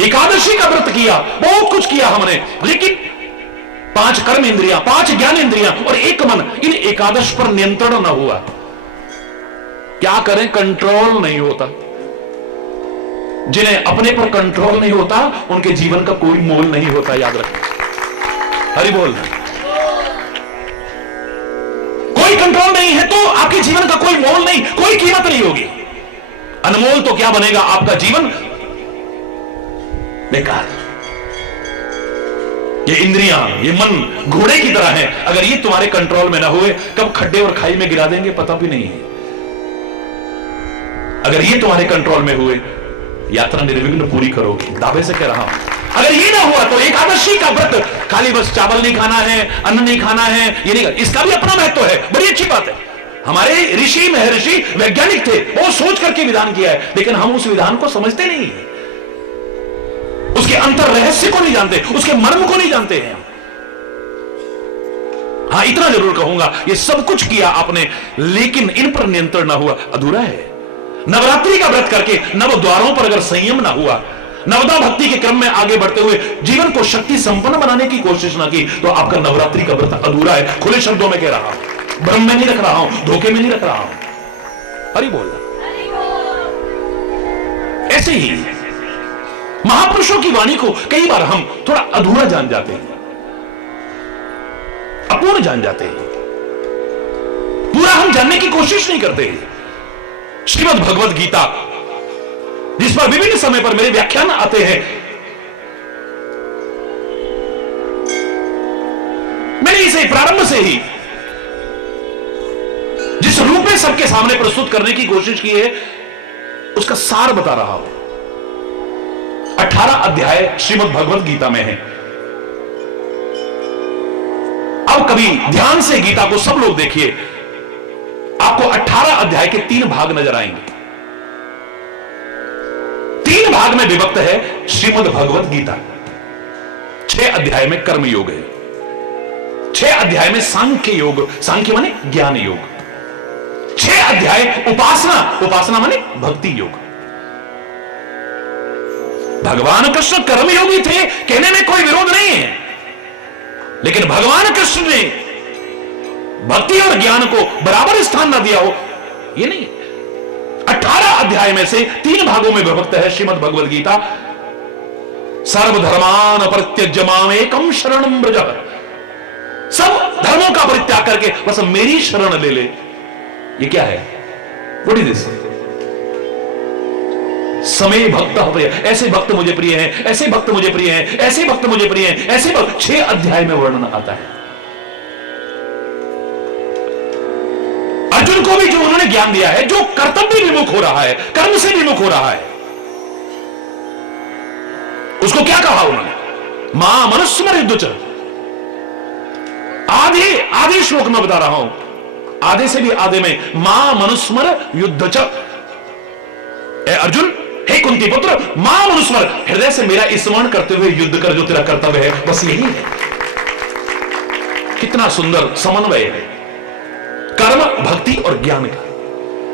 एकादशी का व्रत किया, बहुत कुछ किया हमने, लेकिन 5 कर्म इंद्रियां, 5 ज्ञान इंद्रियां और 1 मन, इन एकादश पर नियंत्रण ना हुआ। क्या करें? कंट्रोल नहीं होता। जिन्हें अपने पर कंट्रोल नहीं होता उनके जीवन का कोई मोल नहीं होता, याद रखना। हरि बोल। कोई कंट्रोल नहीं है तो आपके जीवन का कोई मोल नहीं, कोई कीमत नहीं होगी। अनमोल तो क्या बनेगा आपका जीवन? बेकार। ये इंद्रियां, ये मन घोड़े की तरह है, अगर ये तुम्हारे कंट्रोल में ना हुए कब खड्डे और खाई में गिरा देंगे पता भी नहीं है। अगर ये तुम्हारे कंट्रोल में हुए, यात्रा निर्विघ्न पूरी करोगे, दावे से कह रहा हूं। अगर ये ना हुआ तो एकादशी का व्रत, खाली बस चावल नहीं खाना है, अन्न नहीं खाना है, ये नहीं, इसका भी अपना महत्व है, बड़ी अच्छी बात है। हमारे ऋषि महर्षि वैज्ञानिक थे, वो सोच करके विधान किया है, लेकिन हम उस विधान को समझते नहीं, उसके अंतर रहस्य को नहीं जानते, उसके मर्म को नहीं जानते हैं। हाँ, इतना जरूर कहूंगा, ये सब कुछ किया आपने, लेकिन इन पर नियंत्रण ना हुआ, अधूरा है। नवरात्रि का व्रत करके नव द्वारों पर अगर संयम ना हुआ, नवदा भक्ति के क्रम में आगे बढ़ते हुए जीवन को शक्ति संपन्न बनाने की कोशिश ना की, तो आपका नवरात्रि का व्रत अधूरा है। खुले शब्दों में कह रहा हूं, भ्रम में नहीं रख रहा हूं, धोखे में नहीं रख रहा हूं। हरि बोल। ऐसे ही महापुरुषों की वाणी को कई बार हम थोड़ा अधूरा जान जाते हैं, अपूर्ण जान जाते हैं, पूरा हम जानने की कोशिश नहीं करते। श्रीमद् भगवद गीता, जिस पर विभिन्न समय पर मेरे व्याख्यान आते हैं, मैंने इसे प्रारंभ से ही जिस रूप में सबके सामने प्रस्तुत करने की कोशिश की है, उसका सार बता रहा हूं। 18 अध्याय श्रीमद् भगवद गीता में है। आप कभी ध्यान से गीता को सब लोग देखिए, आपको 18 अध्याय के 3 भाग नजर आएंगे। 3 भाग में विभक्त है श्रीमद् भगवत गीता। 6 अध्याय में कर्म योग है, 6 अध्याय में सांख्य योग, सांख्य माने ज्ञान योग, 6 अध्याय उपासना, उपासना माने भक्ति योग। भगवान कृष्ण कर्मयोगी थे, कहने में कोई विरोध नहीं है, लेकिन भगवान कृष्ण ने भक्ति और ज्ञान को बराबर स्थान ना दिया हो, यह नहीं। 18 अध्याय में से 3 भागों में विभक्त है श्रीमद् भगवद गीता। सर्वधर्मान परित्यज्य मामेकम शरणं व्रज, सब धर्मों का परित्याग करके बस मेरी शरण ले ले। ये क्या है? What is this? समय भक्त प्रिय, ऐसे भक्त मुझे प्रिय हैं, ऐसे भक्त मुझे प्रिय हैं, ऐसे भक्त मुझे प्रिय हैं, ऐसे भक्त। 6 अध्याय में वर्णन आता है। अर्जुन को भी जो उन्होंने ज्ञान दिया है, जो कर्तव्य विमुख हो रहा है, कर्म से विमुख हो रहा है, उसको क्या कहा उन्होंने? मां मनुस्मर युद्ध। आधे श्लोक में बता रहा हूं, आधे से भी आधे में, मां मनुस्मर युद्ध च। अर्जुन, हे कुंती पुत्र, मां मनुस्मर, हृदय से मेरा स्मरण करते हुए युद्ध कर, जो तेरा कर्तव्य है, बस यही है। कितना सुंदर समन्वय है कर्म, भक्ति और ज्ञान का,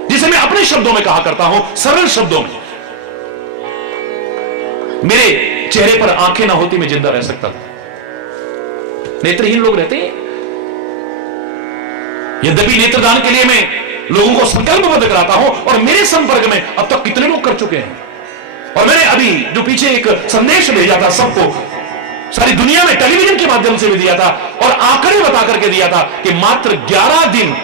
जिसे मैं अपने शब्दों में कहा करता हूं, सरल शब्दों में। मेरे चेहरे पर आंखें ना होती मैं जिंदा रह सकता था। नेत्रहीन लोग रहते हैं, यद्यपि नेत्रदान के लिए मैं लोगों को संकल्पबद्ध कराता हूं, और मेरे संपर्क में अब तक कितने लोग कर चुके हैं। और मैंने अभी जो पीछे एक संदेश भेजा था सबको, सारी दुनिया में टेलीविजन के माध्यम से भी दिया था, और आंकड़े बता करके दिया था कि मात्र 11 दिन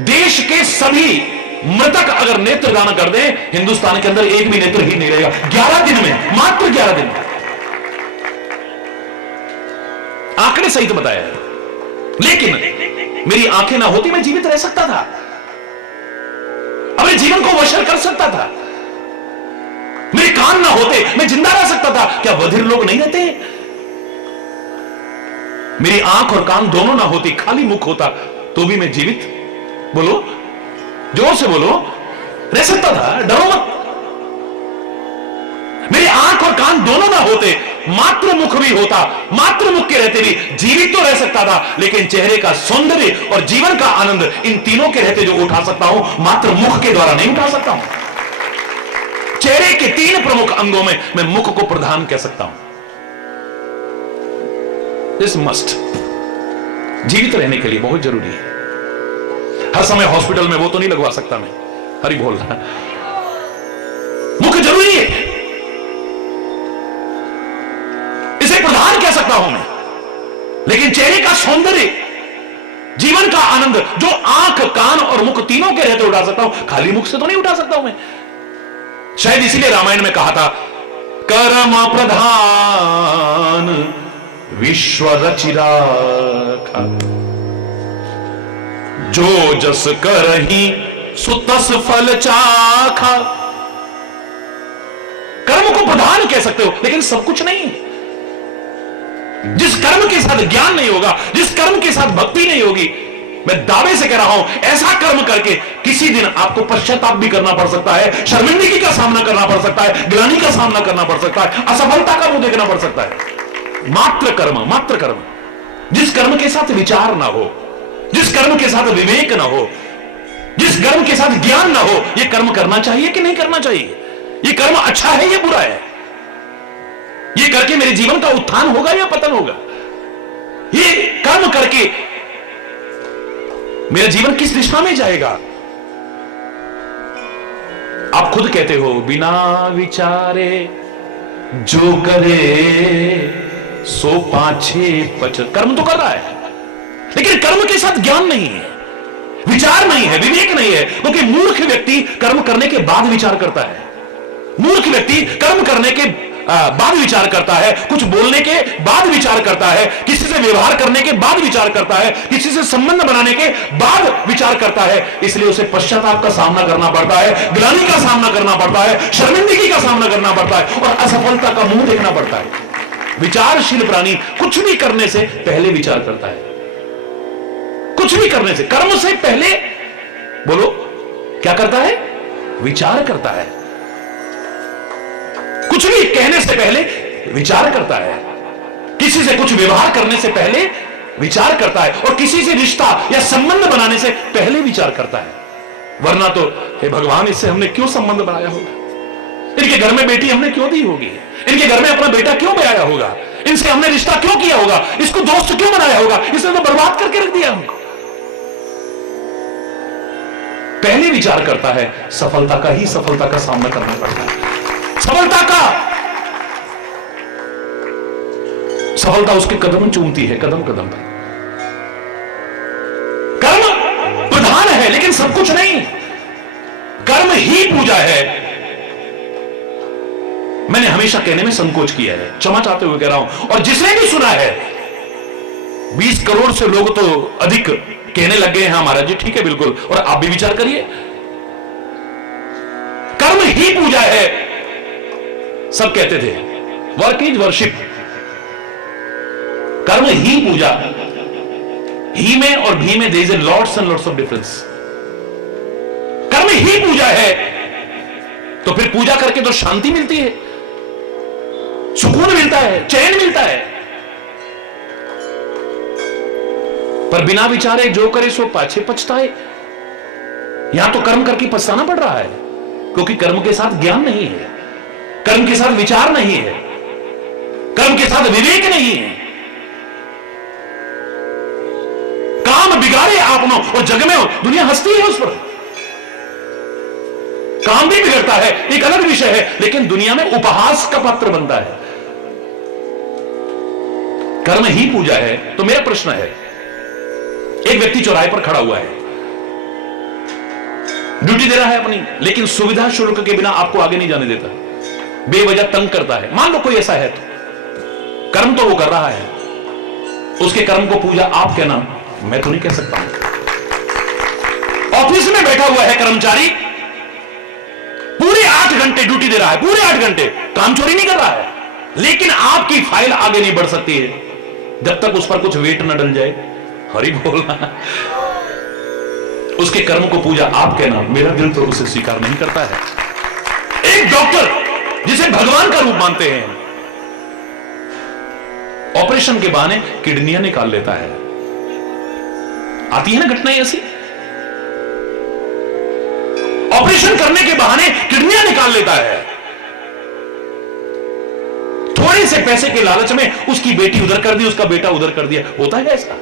देश के सभी मृतक अगर नेत्रदान कर दें, हिंदुस्तान के अंदर एक भी नेत्र ही नहीं रहेगा। 11 दिन में, मात्र 11 दिन में, आंकड़े सहित बताया है। लेकिन मेरी आंखें ना होती मैं जीवित रह सकता था, अपने जीवन को वश कर सकता था। मेरे कान ना होते मैं जिंदा रह सकता था। क्या बधिर लोग नहीं रहते? मेरी आंख और कान दोनों ना होती, खाली मुख होता, तो भी मैं जीवित, बोलो जोर से बोलो, रह सकता था। डरो मत। मेरी आंख और कान दोनों ना होते, मात्र मुख भी होता, मात्र मुख के रहते भी जीवित तो रह सकता था, लेकिन चेहरे का सौंदर्य और जीवन का आनंद इन तीनों के रहते जो उठा सकता हूं, मात्र मुख के द्वारा नहीं उठा सकता हूं। चेहरे के 3 प्रमुख अंगों में मैं मुख को प्रधान कह सकता हूं। दिस मस्ट, जीवित रहने के लिए बहुत जरूरी है। हर समय हॉस्पिटल में वो तो नहीं लगवा सकता मैं, हरि बोल रहा। मुख जरूरी है, इसे प्रधान कह सकता हूं मैं, लेकिन चेहरे का सौंदर्य, जीवन का आनंद जो आंख, कान और मुख तीनों के रहते उठा सकता हूं, खाली मुख से तो नहीं उठा सकता हूं मैं। शायद इसीलिए रामायण में कहा था, कर्म प्रधान विश्व रचिरा, जो जस करही सुतस फल चाखा। कर्म को प्रधान कह सकते हो, लेकिन सब कुछ नहीं। जिस कर्म के साथ ज्ञान नहीं होगा, जिस कर्म के साथ भक्ति नहीं होगी, मैं दावे से कह रहा हूं, ऐसा कर्म करके किसी दिन आपको पश्चाताप भी करना पड़ सकता है, शर्मिंदगी का सामना करना पड़ सकता है, ग्लानि का सामना करना पड़ सकता है, असफलता का मुंह देखना पड़ सकता है। मात्र कर्म, मात्र कर्म, जिस कर्म के साथ विचार ना हो, जिस कर्म के साथ विवेक ना हो, जिस कर्म के साथ ज्ञान ना हो, यह कर्म करना चाहिए कि नहीं करना चाहिए, यह कर्म अच्छा है या बुरा है, यह करके मेरे जीवन का उत्थान होगा या पतन होगा, ये कर्म करके मेरा जीवन किस दिशा में जाएगा। आप खुद कहते हो, बिना विचारे जो करे सो पाछे पच। कर्म तो कर रहा है, लेकिन कर्म के साथ ज्ञान नहीं है, विचार नहीं है, विवेक नहीं है। क्योंकि मूर्ख व्यक्ति कर्म करने के बाद विचार करता है। मूर्ख व्यक्ति कर्म करने के बाद विचार करता है, कुछ बोलने के बाद विचार करता है, किसी से व्यवहार करने के बाद विचार करता है, किसी से संबंध बनाने के बाद विचार करता है। इसलिए उसे पश्चाताप का सामना करना पड़ता है, ग्लानि का सामना करना पड़ता है, शर्मिंदगी का सामना करना पड़ता है, और असफलता का मुंह देखना पड़ता है। विचारशील प्राणी कुछ भी करने से पहले विचार करता है। कुछ भी करने से, कर्म से पहले बोलो क्या करता है? विचार करता है। कुछ भी कहने से पहले विचार करता है। किसी से कुछ व्यवहार करने से पहले विचार करता है, और किसी से रिश्ता या संबंध बनाने से पहले विचार करता है। वरना तो हे भगवान, इससे हमने क्यों संबंध बनाया होगा? इनके घर में बेटी हमने क्यों दी होगी? इनके घर में अपना बेटा क्यों बनाया होगा? इनसे हमने रिश्ता क्यों किया होगा? इसको दोस्त क्यों बनाया होगा? इसने तो बर्बाद करके रख दिया हमको। पहले विचार करता है, सफलता का सामना करना पड़ता है। सफलता उसके कदम चूमती है, कदम कदम पर। कर्म प्रधान है लेकिन सब कुछ नहीं। कर्म ही पूजा है। मैंने हमेशा कहने में संकोच किया है, क्षमा चाहते हुए कह रहा हूं, और जिसने भी सुना है, 20 करोड़ से लोग तो अधिक कहने लग गए हैं हाँ महाराज जी, ठीक है बिल्कुल, और आप भी विचार करिए। कर्म ही पूजा है। सब कहते थे वर्क इज वर्शिप। कर्म ही पूजा। ही में और भी में there is a lots and lots of difference. कर्म ही पूजा है, तो फिर पूजा करके तो शांति मिलती है, सुकून मिलता है, चैन मिलता है। पर बिना विचारे जो करे सो पाछे पछताए। यहां तो कर्म करके पछताना पड़ रहा है, क्योंकि कर्म के साथ ज्ञान नहीं है, कर्म के साथ विचार नहीं है, कर्म के साथ विवेक नहीं है। काम बिगाड़े आपनो और जग में दुनिया हंसती है उस पर। काम भी बिगड़ता है, एक अलग विषय है, लेकिन दुनिया में उपहास का पात्र बनता है। कर्म ही पूजा है। तो मेरा प्रश्न है, एक व्यक्ति चौराहे पर खड़ा हुआ है, ड्यूटी दे रहा है अपनी, लेकिन सुविधा शुल्क के बिना आपको आगे नहीं जाने देता, बेवजह तंग करता है। मान लो कोई ऐसा है, तो कर्म तो वो कर रहा है, उसके कर्म को पूजा आप कहना मैं तो नहीं कह सकता। ऑफिस में बैठा हुआ है कर्मचारी, पूरे 8 घंटे ड्यूटी दे रहा है, पूरे 8 घंटे काम चोरी नहीं कर रहा है, लेकिन आपकी फाइल आगे नहीं बढ़ सकती है जब तक उस पर कुछ वेट न डल जाए। हरि बोलना। उसके कर्म को पूजा आप कहना, मेरा दिल तो उसे स्वीकार नहीं करता है। एक डॉक्टर जिसे भगवान का रूप मानते हैं, ऑपरेशन के बहाने किडनियां निकाल लेता है। आती है ना घटनाएं ऐसी, ऑपरेशन करने के बहाने किडनियां निकाल लेता है। थोड़े से पैसे के लालच में उसकी बेटी उधर कर दी, उसका बेटा उधर कर दिया। होता है ऐसा।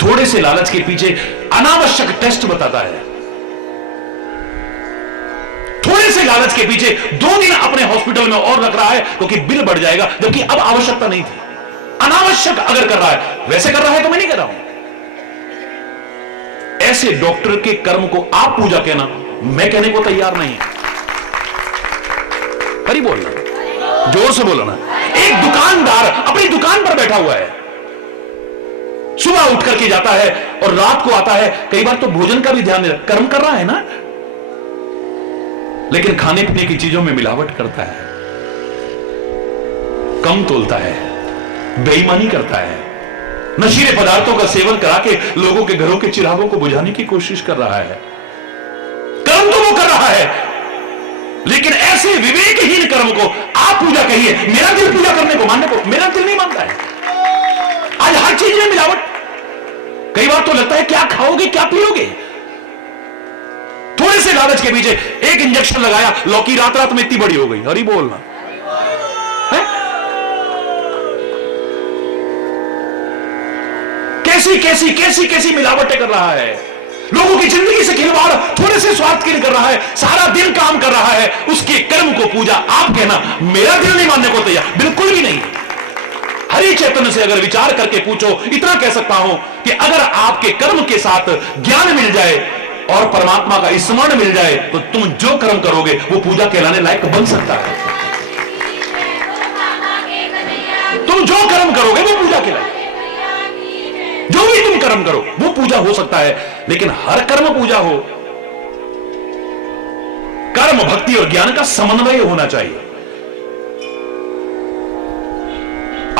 थोड़े से लालच के पीछे अनावश्यक टेस्ट बताता है, थोड़े से लालच के पीछे 2 दिन अपने हॉस्पिटल में और रख रहा है क्योंकि बिल बढ़ जाएगा, जबकि अब आवश्यकता नहीं थी। अनावश्यक अगर कर रहा है, वैसे कर रहा है तो मैं नहीं कर रहा हूं। ऐसे डॉक्टर के कर्म को आप पूजा कहना, मैं कहने को तैयार नहीं। हरी बोलना, जोर से बोलो ना। एक दुकानदार अपनी दुकान पर बैठा हुआ है, सुबह उठ करके जाता है और रात को आता है, कई बार तो भोजन का भी ध्यान नहीं रखता, कर्म कर रहा है ना, लेकिन खाने पीने की चीजों में मिलावट करता है, कम तोलता है, बेईमानी करता है, नशीले पदार्थों का सेवन करा के लोगों के घरों के चिरागों को बुझाने की कोशिश कर रहा है। कर्म तो वो कर रहा है, लेकिन ऐसे विवेकहीन कर्म को आप पूजा कहिए। मेरा दिल पूजा करने को, मानने को मेरा दिल नहीं मानता है। आज हर चीज में मिलावट। कई बार तो लगता है क्या खाओगे क्या पियोगे। थोड़े से लालच के पीछे एक इंजेक्शन लगाया, लौकी रात रात में इतनी बड़ी हो गई। हरी बोलना है? कैसी कैसी कैसी कैसी मिलावटें कर रहा है, लोगों की जिंदगी से खिलवाड़ थोड़े से स्वार्थ के लिए कर रहा है, सारा दिन काम कर रहा है। उसके कर्म को पूजा आप कहना, मेरा दिल नहीं मानने को तैयार, बिल्कुल भी नहीं। हरि चैतन्य से अगर विचार करके पूछो, इतना कह सकता हूं कि अगर आपके कर्म के साथ ज्ञान मिल जाए और परमात्मा का स्मरण मिल जाए, तो तुम जो कर्म करोगे वो पूजा कहलाने लायक बन सकता है। तुम जो कर्म करोगे वो पूजा कहलाए, जो भी तुम कर्म करो वो पूजा हो सकता है, लेकिन हर कर्म पूजा हो। कर्म, भक्ति और ज्ञान का समन्वय होना चाहिए।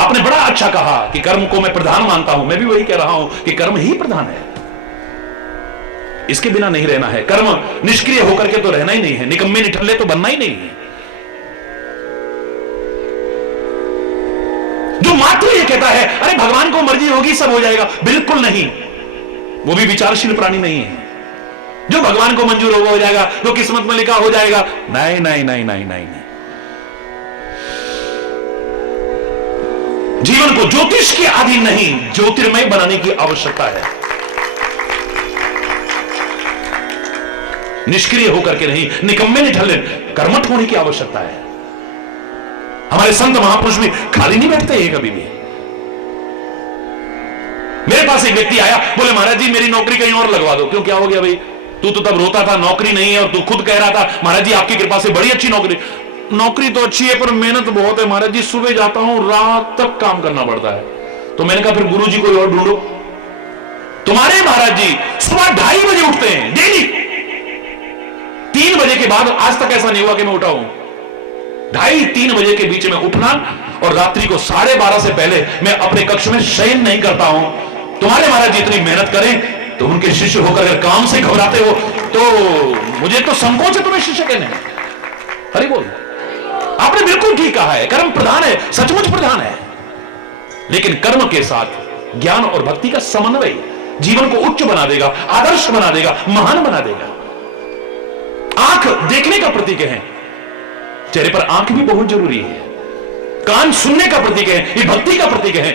आपने बड़ा अच्छा कहा कि कर्म को मैं प्रधान मानता हूं, मैं भी वही कह रहा हूं कि कर्म ही प्रधान है, इसके बिना नहीं रहना है। कर्म निष्क्रिय होकर के तो रहना ही नहीं है, निकम्मे निठल्ले तो बनना ही नहीं है। जो मात्र ये कहता है अरे भगवान को मर्जी होगी सब हो जाएगा, बिल्कुल नहीं, वो भी विचारशील प्राणी नहीं है। जो भगवान को मंजूर होगा हो जाएगा, जो किस्मत में लिखा हो जाएगा, नहीं नहीं नहीं नहीं नहीं, नहीं। जीवन को ज्योतिष के अधीन नहीं, ज्योतिर्मय बनाने की आवश्यकता है। निष्क्रिय होकर के नहीं, निकम्मे निठल्ले कर्मठ होने की आवश्यकता है। हमारे संत महापुरुष भी खाली नहीं बैठते हैं कभी भी। मेरे पास एक व्यक्ति आया, बोले महाराज जी मेरी नौकरी कहीं और लगवा दो। क्यों, क्या हो गया भाई? तू तो तब रोता था नौकरी नहीं है, और तू खुद कह रहा था महाराज जी आपकी कृपा से बड़ी अच्छी नौकरी। नौकरी तो अच्छी है पर मेहनत बहुत है महाराज जी, सुबह जाता हूं रात तक काम करना पड़ता है। तो मैंने कहा फिर गुरु जी को और ढूंढो। तुम्हारे महाराज जी सुबह 2:30 बजे उठते हैं डेली, 3 बजे के बाद आज तक ऐसा नहीं हुआ कि मैं उठा हूं। 2:30-3 बजे के बीच में उठना, और रात्रि को 12:30 से पहले मैं अपने कक्ष में शयन नहीं करता हूं। तुम्हारे महाराज जी इतनी मेहनत करें तो उनके शिष्य होकर अगर काम से घबराते हो तो मुझे तो संकोच है तुम्हें शिष्य कहने। हरि बोल। आपने बिल्कुल ठीक कहा है, कर्म प्रधान है, सचमुच प्रधान है, लेकिन कर्म के साथ ज्ञान और भक्ति का समन्वय जीवन को उच्च बना देगा, आदर्श बना देगा, महान बना देगा। आंख देखने का प्रतीक है, चेहरे पर आंख भी बहुत जरूरी है। कान सुनने का प्रतीक है, ये भक्ति का प्रतीक है,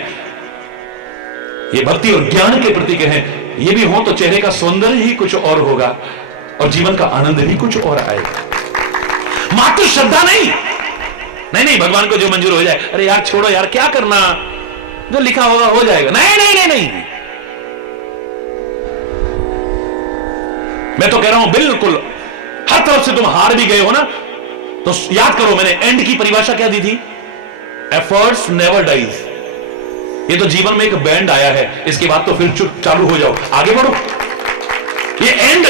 ये भक्ति और ज्ञान के प्रतीक है। ये भी हो तो चेहरे का सौंदर्य ही कुछ और होगा और जीवन का आनंद भी कुछ और आएगा। मात्र श्रद्धा नहीं, नहीं नहीं भगवान को जो मंजूर हो जाए, अरे यार छोड़ो यार क्या करना, जो लिखा होगा हो जाएगा, नहीं नहीं नहीं नहीं। मैं तो कह रहा हूं बिल्कुल हर तरफ से तुम हार भी गए हो ना, तो याद करो मैंने एंड की परिभाषा क्या दी थी, एफर्ट्स नेवर डाइज। ये तो जीवन में एक बैंड आया है, इसके बाद तो फिर चुप चालू हो जाओ, आगे बढ़ो। ये एंड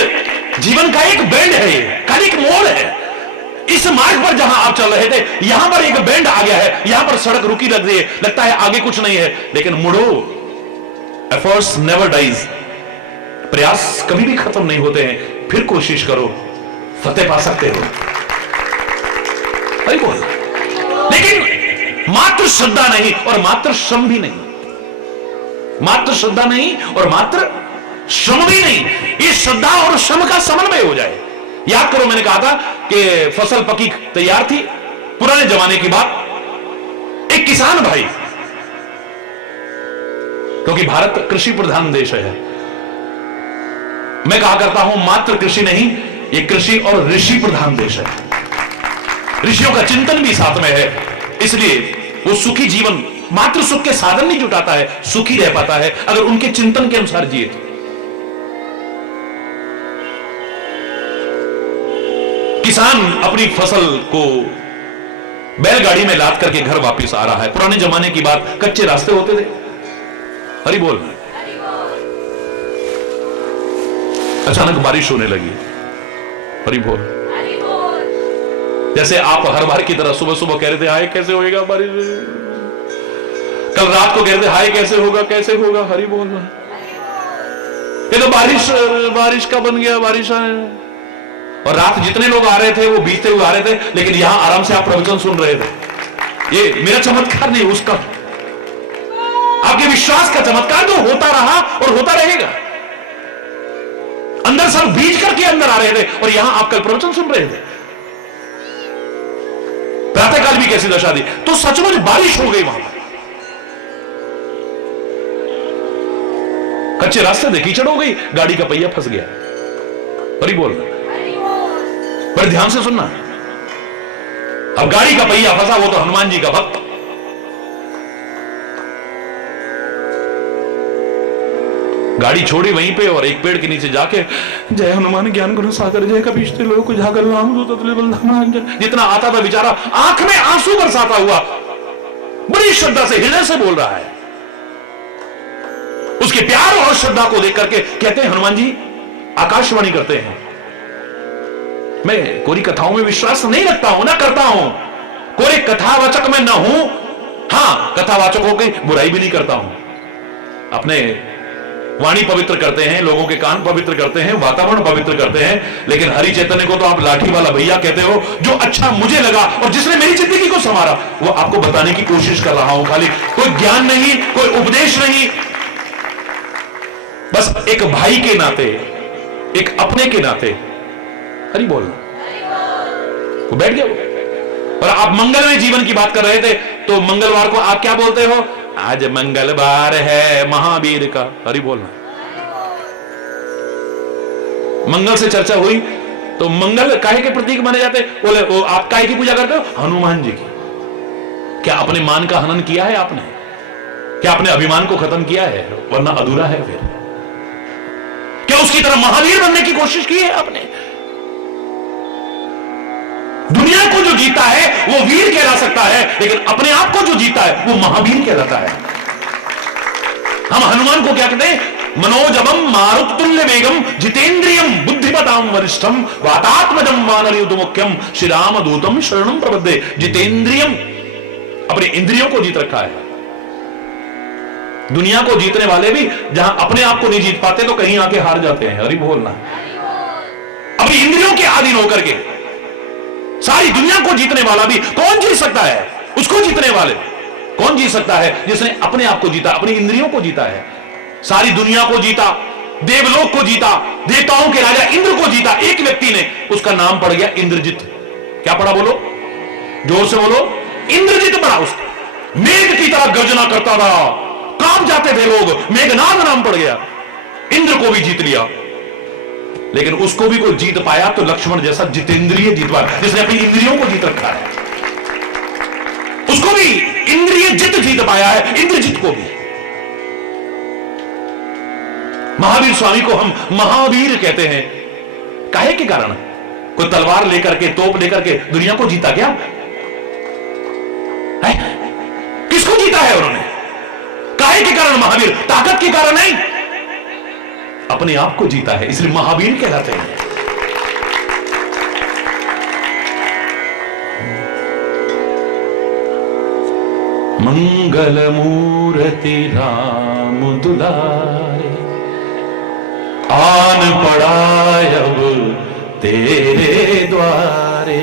जीवन का एक बैंड है, ये खाली एक मोड़ है। इस मार्ग पर जहां आप चल रहे थे यहां पर एक बैंड आ गया है, यहां पर सड़क रुकी लग रही है, लगता है आगे कुछ नहीं है, लेकिन मुड़ो। एफर्ट्स नेवर डाइज, प्रयास कभी भी खत्म नहीं होते हैं, फिर कोशिश करो, फतेह पा सकते हो। अरे बोल। लेकिन मात्र श्रद्धा नहीं और मात्र श्रम भी नहीं, मात्र श्रद्धा नहीं और मात्र श्रम भी नहीं, ये श्रद्धा और श्रम का समन्वय हो जाए। याद करो मैंने कहा था कि फसल पकी तैयार थी, पुराने जमाने की बात। एक किसान भाई, क्योंकि भारत कृषि प्रधान देश है, मैं कहा करता हूं मात्र कृषि नहीं, ये कृषि और ऋषि प्रधान देश है। ऋषियों का चिंतन भी साथ में है, इसलिए वो सुखी जीवन, मात्र सुख के साधन नहीं जुटाता है, सुखी रह पाता है अगर उनके चिंतन के अनुसार जिए तो। किसान अपनी फसल को बैलगाड़ी में लाद करके घर वापस आ रहा है। पुराने जमाने की बात, कच्चे रास्ते होते थे। हरि बोल। अचानक बारिश होने लगी। हरि बोल। जैसे आप हर बार की तरह सुबह सुबह कह रहे थे हाय कैसे होएगा बारिश, कल रात को कह रहे थे हाय कैसे होगा कैसे होगा। हरि बोल। ये तो बारिश का बन गया, बारिश आए। और रात जितने लोग आ रहे थे वो बीतते हुए आ रहे थे, लेकिन यहां आराम से आप प्रवचन सुन रहे थे। ये मेरा चमत्कार नहीं, उसका, आपके विश्वास का चमत्कार जो होता रहा और होता रहेगा। अंदर सब बीज करके अंदर आ रहे थे और यहां आप कल प्रवचन सुन रहे थे। प्रातःकाल भी कैसी दशा दी, तो सचमुच बारिश हो गई वहां पर। कच्चे रास्ते थे, कीचड़ हो गई, गाड़ी का पहिया फंस गया। हरि बोल। बड़े ध्यान से सुनना। अब गाड़ी का पहिया फंसा, वो तो हनुमान जी का भक्त। गाड़ी छोड़ी वहीं पे और एक पेड़ के नीचे जाके जय हनुमान ज्ञान गुण सागर जय कपीश लोक जागर राम जितना आता था बेचारा आंख में आंसू बरसाता हुआ बड़ी श्रद्धा से हृदय से बोल रहा है। उसके प्यार और श्रद्धा को देख करके कहते हैं हनुमान जी आकाशवाणी करते हैं। मैं कोरी कथाओं में विश्वास नहीं रखता हूं, ना करता हूं, कोरे कथावाचक में न हूं, हां, कथावाचकों की बुराई भी नहीं करता हूं, अपने वाणी पवित्र करते हैं, लोगों के कान पवित्र करते हैं, वातावरण पवित्र करते हैं, लेकिन हरि चैतन्य को तो आप लाठी वाला भैया कहते हो। जो अच्छा मुझे लगा और जिसने मेरी जिंदगी को संवारा, वो आपको बताने की कोशिश कर रहा हूं। खाली कोई ज्ञान नहीं, कोई उपदेश नहीं, बस एक भाई के नाते, एक अपने के नाते हरि बोलना। वो बैठ गया वो। और आप मंगलमय जीवन की बात कर रहे थे, तो मंगलवार को आप क्या बोलते हो? आज मंगलवार है महावीर का। हरि बोलना। मंगल से चर्चा हुई तो मंगल काहे के प्रतीक माने जाते? बोले वो आप काहे की पूजा करते हो? हनुमान जी की। क्या अपने मान का हनन किया है आपने? क्या अपने अभिमान को खत्म किया है? वरना अधूरा है फिर। क्या उसकी तरह महावीर बनने की कोशिश की है आपने? दुनिया को जो जीता है वो वीर कहला सकता है, लेकिन अपने आप को जो जीता है वो महावीर कहलाता है। हम हनुमान को क्या कहते हैं? मनोजवम मारुतुल्य वेगम जितेंद्रियम बुद्धिमताम वरिष्ठम वातात्मजम वानरयुत मुख्यम श्री राम दूतम शरणम प्रबद्धे। जितेंद्रियम, अपने इंद्रियों को जीत रखा है। दुनिया को जीतने वाले भी जहां अपने आप को नहीं जीत पाते तो कहीं आके हार जाते हैं। हरि बोलना। अपनी इंद्रियों के अधीन होकर के सारी दुनिया को जीतने वाला भी कौन जीत सकता है? उसको जीतने वाले कौन जीत सकता है? जिसने अपने आप को जीता, अपनी इंद्रियों को जीता है। सारी दुनिया को जीता, देवलोक को जीता, देवताओं के राजा इंद्र को जीता एक व्यक्ति ने, उसका नाम पड़ गया इंद्रजित। क्या पड़ा? बोलो, जोर से बोलो। इंद्रजित पड़ा उसका। मेघ की तरह गर्जना करता था, कांप जाते थे लोग, मेघनाद नाम पड़ गया। इंद्र को भी जीत लिया, लेकिन उसको भी कोई जीत पाया तो लक्ष्मण जैसा जितेंद्रिय जीत पाया, जिसने अपनी इंद्रियों को जीत रखा है। उसको भी इंद्रिय जित जीत पाया है, इंद्रजित को भी। महावीर स्वामी को हम महावीर कहते हैं। काहे के कारण? कोई तलवार लेकर के, तोप लेकर के दुनिया को जीता क्या है? किसको जीता है उन्होंने? काहे के कारण महावीर? ताकत के कारण नहीं, अपने आप को जीता है, इसलिए महावीर कहलाते हैं। मंगल मूर्ति राम दुलारे, आन पड़ा अब तेरे द्वारे।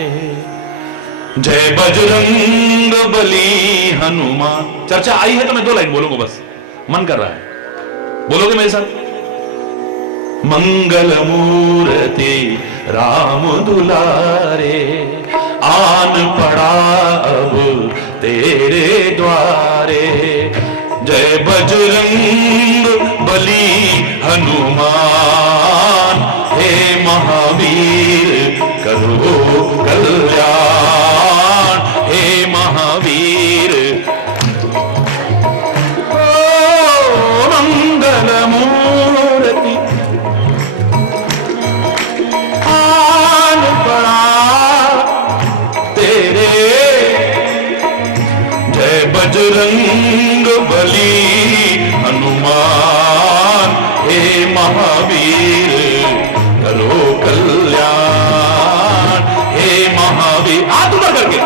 जय बजरंग बली हनुमान। चर्चा आई है तो मैं 2 लाइन बोलूंगा, बस मन कर रहा है। बोलोगे मेरे साथ? मंगल मूर्ति राम दुलारे, आन पड़ा अब तेरे द्वारे। जय बजरंग बली हनुमान, हे महावीर करो कल्याण। हे महावीर मंगल मूर्ति आन पड़ा तेरे। जय बजरंग बली हनुमान, हे महावीर करो कल्याण। हे महावीर, हाथ ऊपर करके।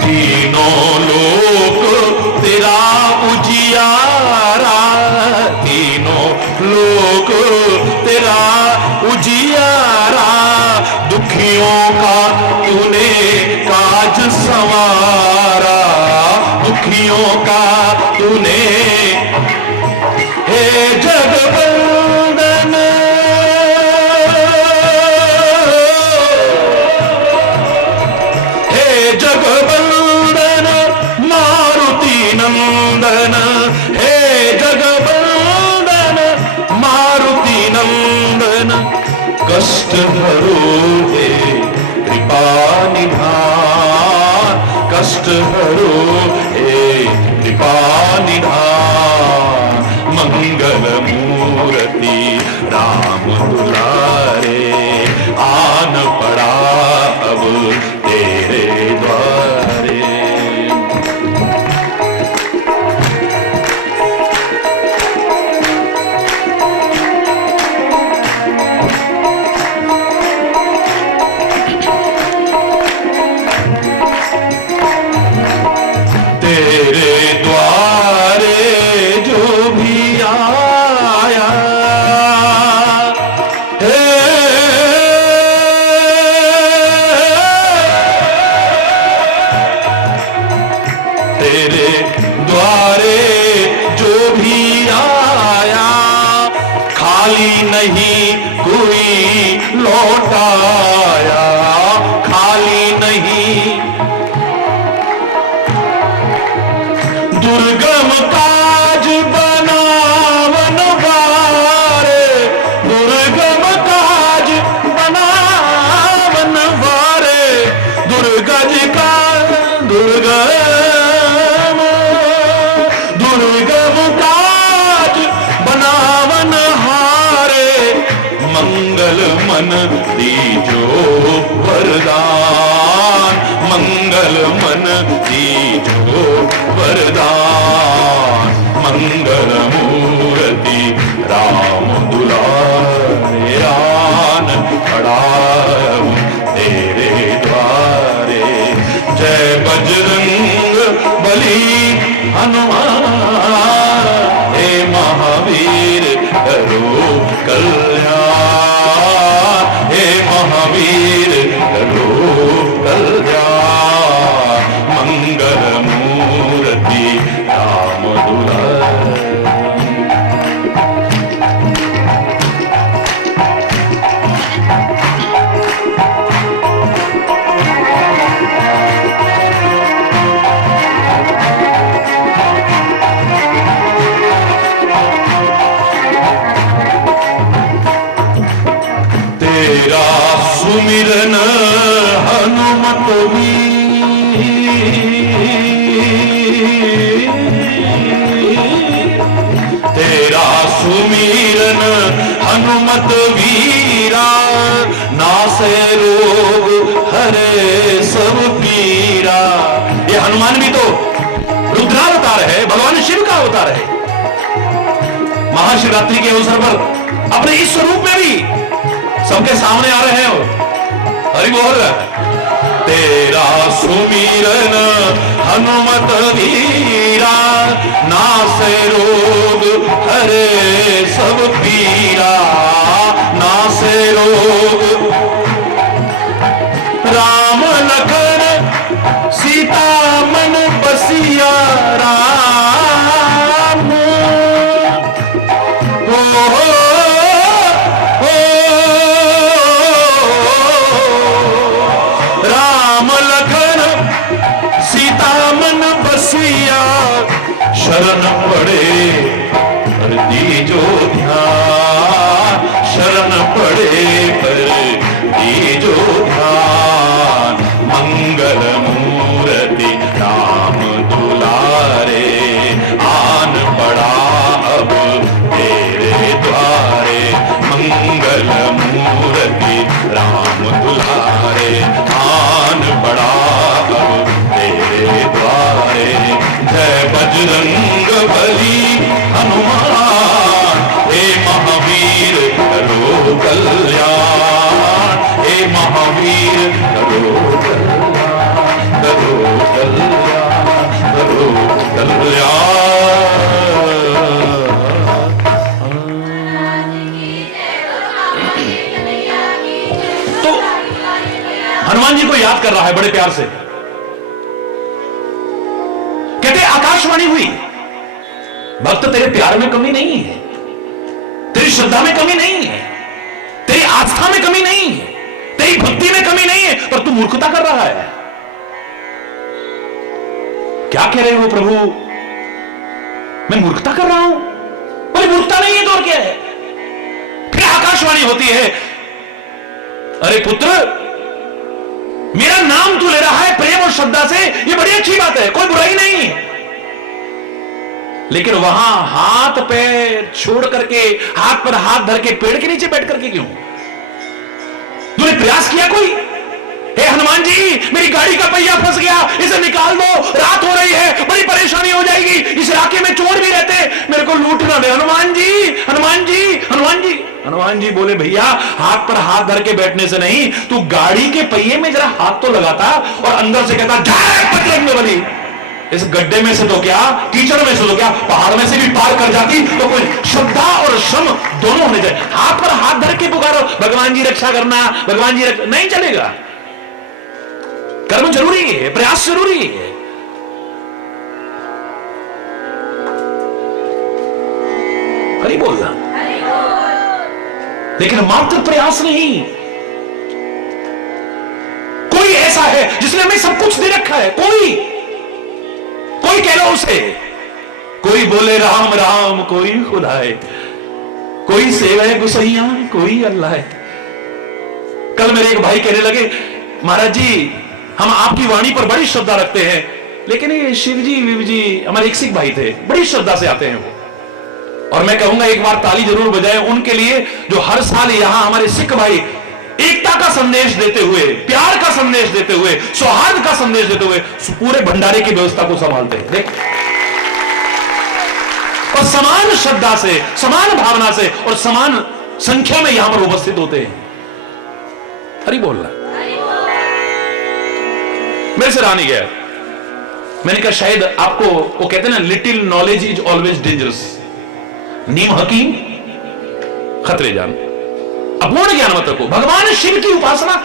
तीनों लोक तेरा उजियारा, तीनों लोक तेरा उजियारा। दुखियों का तूने काज संवारा, दुखियों का तूने। हे जगवंदन, हे जगवंदन मारुति नंदन। हे जगवंदन मारुति नंदन, कष्ट हरो हे कृपा निधान। कष्ट हरो हे कृपा निधान। मंगल मूर्ति राम दुलारे, आन पड़ा अब तेरे द्वारे। तेरे द्वारे जो भी आया खाली नहीं कोई लौटाया, खाली नहीं। दुर्गम काज बनावन वारे, दुर्गम काज बनावन वारे, दुर्गज का दुर्गम दुर्गम काज बनावन हारे, मंगल मन दीजो वरदान, मंगल मन दीजो वरदान, मंगल मूर्ति राम दुलारे, आन खड़ा हूं तेरे द्वारे। जय बजरंग बली हनुमान, हे महावीर करो कल्याण, हे महावीर करो कल्याण, मंगल मूर्ति राम दुलारे। तेरा सुमिरन हनुमत तेरा सुमिरन हनुमत वीरा, नासे रोग हरे सब पीरा। ये हनुमान भी तो रुद्रावतार है, भगवान शिव का अवतार है। महाशिवरात्रि के अवसर पर अपने इस स्वरूप में भी सबके सामने आ रहे हो। हरि बोल। तेरा सुमिरन हनुमत वीरा, नासे रोग हरे सब पीरा, नासे रोग। राम लखन सीता मन बसिया राम, शरण पड़े पर दीजो ध्यान, शरण पड़े पर दीजो ध्यान, मंगल मूर्ति राम दुलारे, आन पड़ा अब तेरे द्वारे, मंगल मूर्ति राम दुलारे, आन पड़ा अब तेरे द्वारे। जय बजरंग बली हनुमान, हे महावीर करो कल्याण, हे महावीर करो कल्याण, करो कल्याण, करो कल्याण। तो हनुमान जी को याद कर रहा है बड़े प्यार से। कहते आकाशवाणी हुई, भक्त तेरे प्यार में कमी नहीं है, तेरी श्रद्धा में कमी नहीं है, तेरी आस्था में कमी नहीं है, तेरी भक्ति में कमी नहीं है, पर तू मूर्खता कर रहा है। क्या कह रहे हो प्रभु? मैं मूर्खता कर रहा हूं? बोले मूर्खता नहीं है तो और क्या है? फिर आकाशवाणी होती है, अरे पुत्र मेरा नाम तू ले रहा है प्रेम और श्रद्धा से, ये बड़ी अच्छी बात है, कोई बुराई नहीं है, लेकिन वहां हाथ पैर छोड़ करके, हाथ पर हाथ धर के पेड़ के नीचे बैठ करके क्यों? तूने प्रयास किया कोई? हे हनुमान जी मेरी गाड़ी का पहिया फंस गया, इसे निकाल दो, रात हो रही है, बड़ी परेशानी हो जाएगी, इस इलाके में चोर भी रहते, मेरे को लूट ना दे। हनुमान जी हनुमान जी हनुमान जी। हनुमान जी बोले भैया हाथ पर हाथ धर के बैठने से नहीं, तू गाड़ी के पहिए में जरा हाथ तो लगाता और अंदर से कहता जय बजरंगबली। इस गड्ढे में से तो क्या, कीचड़ में से तो क्या, पहाड़ में से भी पार कर जाती, तो कोई श्रद्धा और श्रम दोनों होने चाहिए। हाथ पर हाथ धर के पुकारो भगवान जी रक्षा करना, भगवान जी नहीं चलेगा। कर्म जरूरी है, प्रयास जरूरी है। बोलना। लेकिन मात्र प्रयास नहीं। कोई ऐसा है जिसने हमें सब कुछ दे रखा है, कोई कह लो उसे, कोई बोले राम राम, कोई खुदा है, कोई सेवे गुसैया, कोई अल्लाह है। कल मेरे एक भाई कहने लगे, महाराज जी हम आपकी वाणी पर बड़ी श्रद्धा रखते हैं, लेकिन ये शिव जी विव जी, हमारे एक सिख भाई थे, बड़ी श्रद्धा से आते हैं वो। और मैं कहूंगा एक बार ताली जरूर बजाएं उनके लिए, जो हर साल यहां हमारे सिख भाई एकता का संदेश देते हुए, प्यार का संदेश देते हुए, सौहार्द का संदेश देते हुए पूरे भंडारे की व्यवस्था को संभालते हैं। देखो, और समान श्रद्धा से, समान भावना से और समान संख्या में यहां पर उपस्थित होते हैं। हरि बोलना। मेरे से रहा नहीं गया। मैंने कहा शायद आपको, वो कहते हैं ना, little knowledge is always dangerous. नीम हकीम खतरे जान। अपूर्ण ज्ञान मत रखो। भगवान शिव की उपासना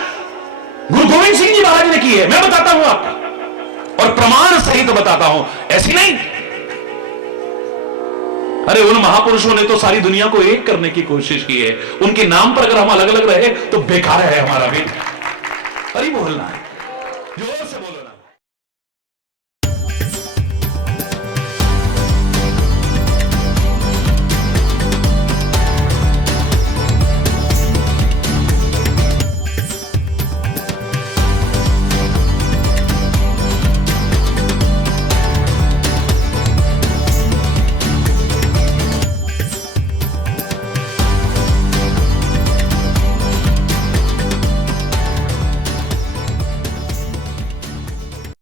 गुरु गोविंद सिंह जी महाराज ने की है, मैं बताता हूं आपको, और प्रमाण सहित बताता हूं, ऐसी नहीं। अरे उन महापुरुषों ने तो सारी दुनिया को एक करने की कोशिश की है। उनके नाम पर अगर हम अलग अलग रहे तो बेकार है हमारा भी। हरि बोलना है।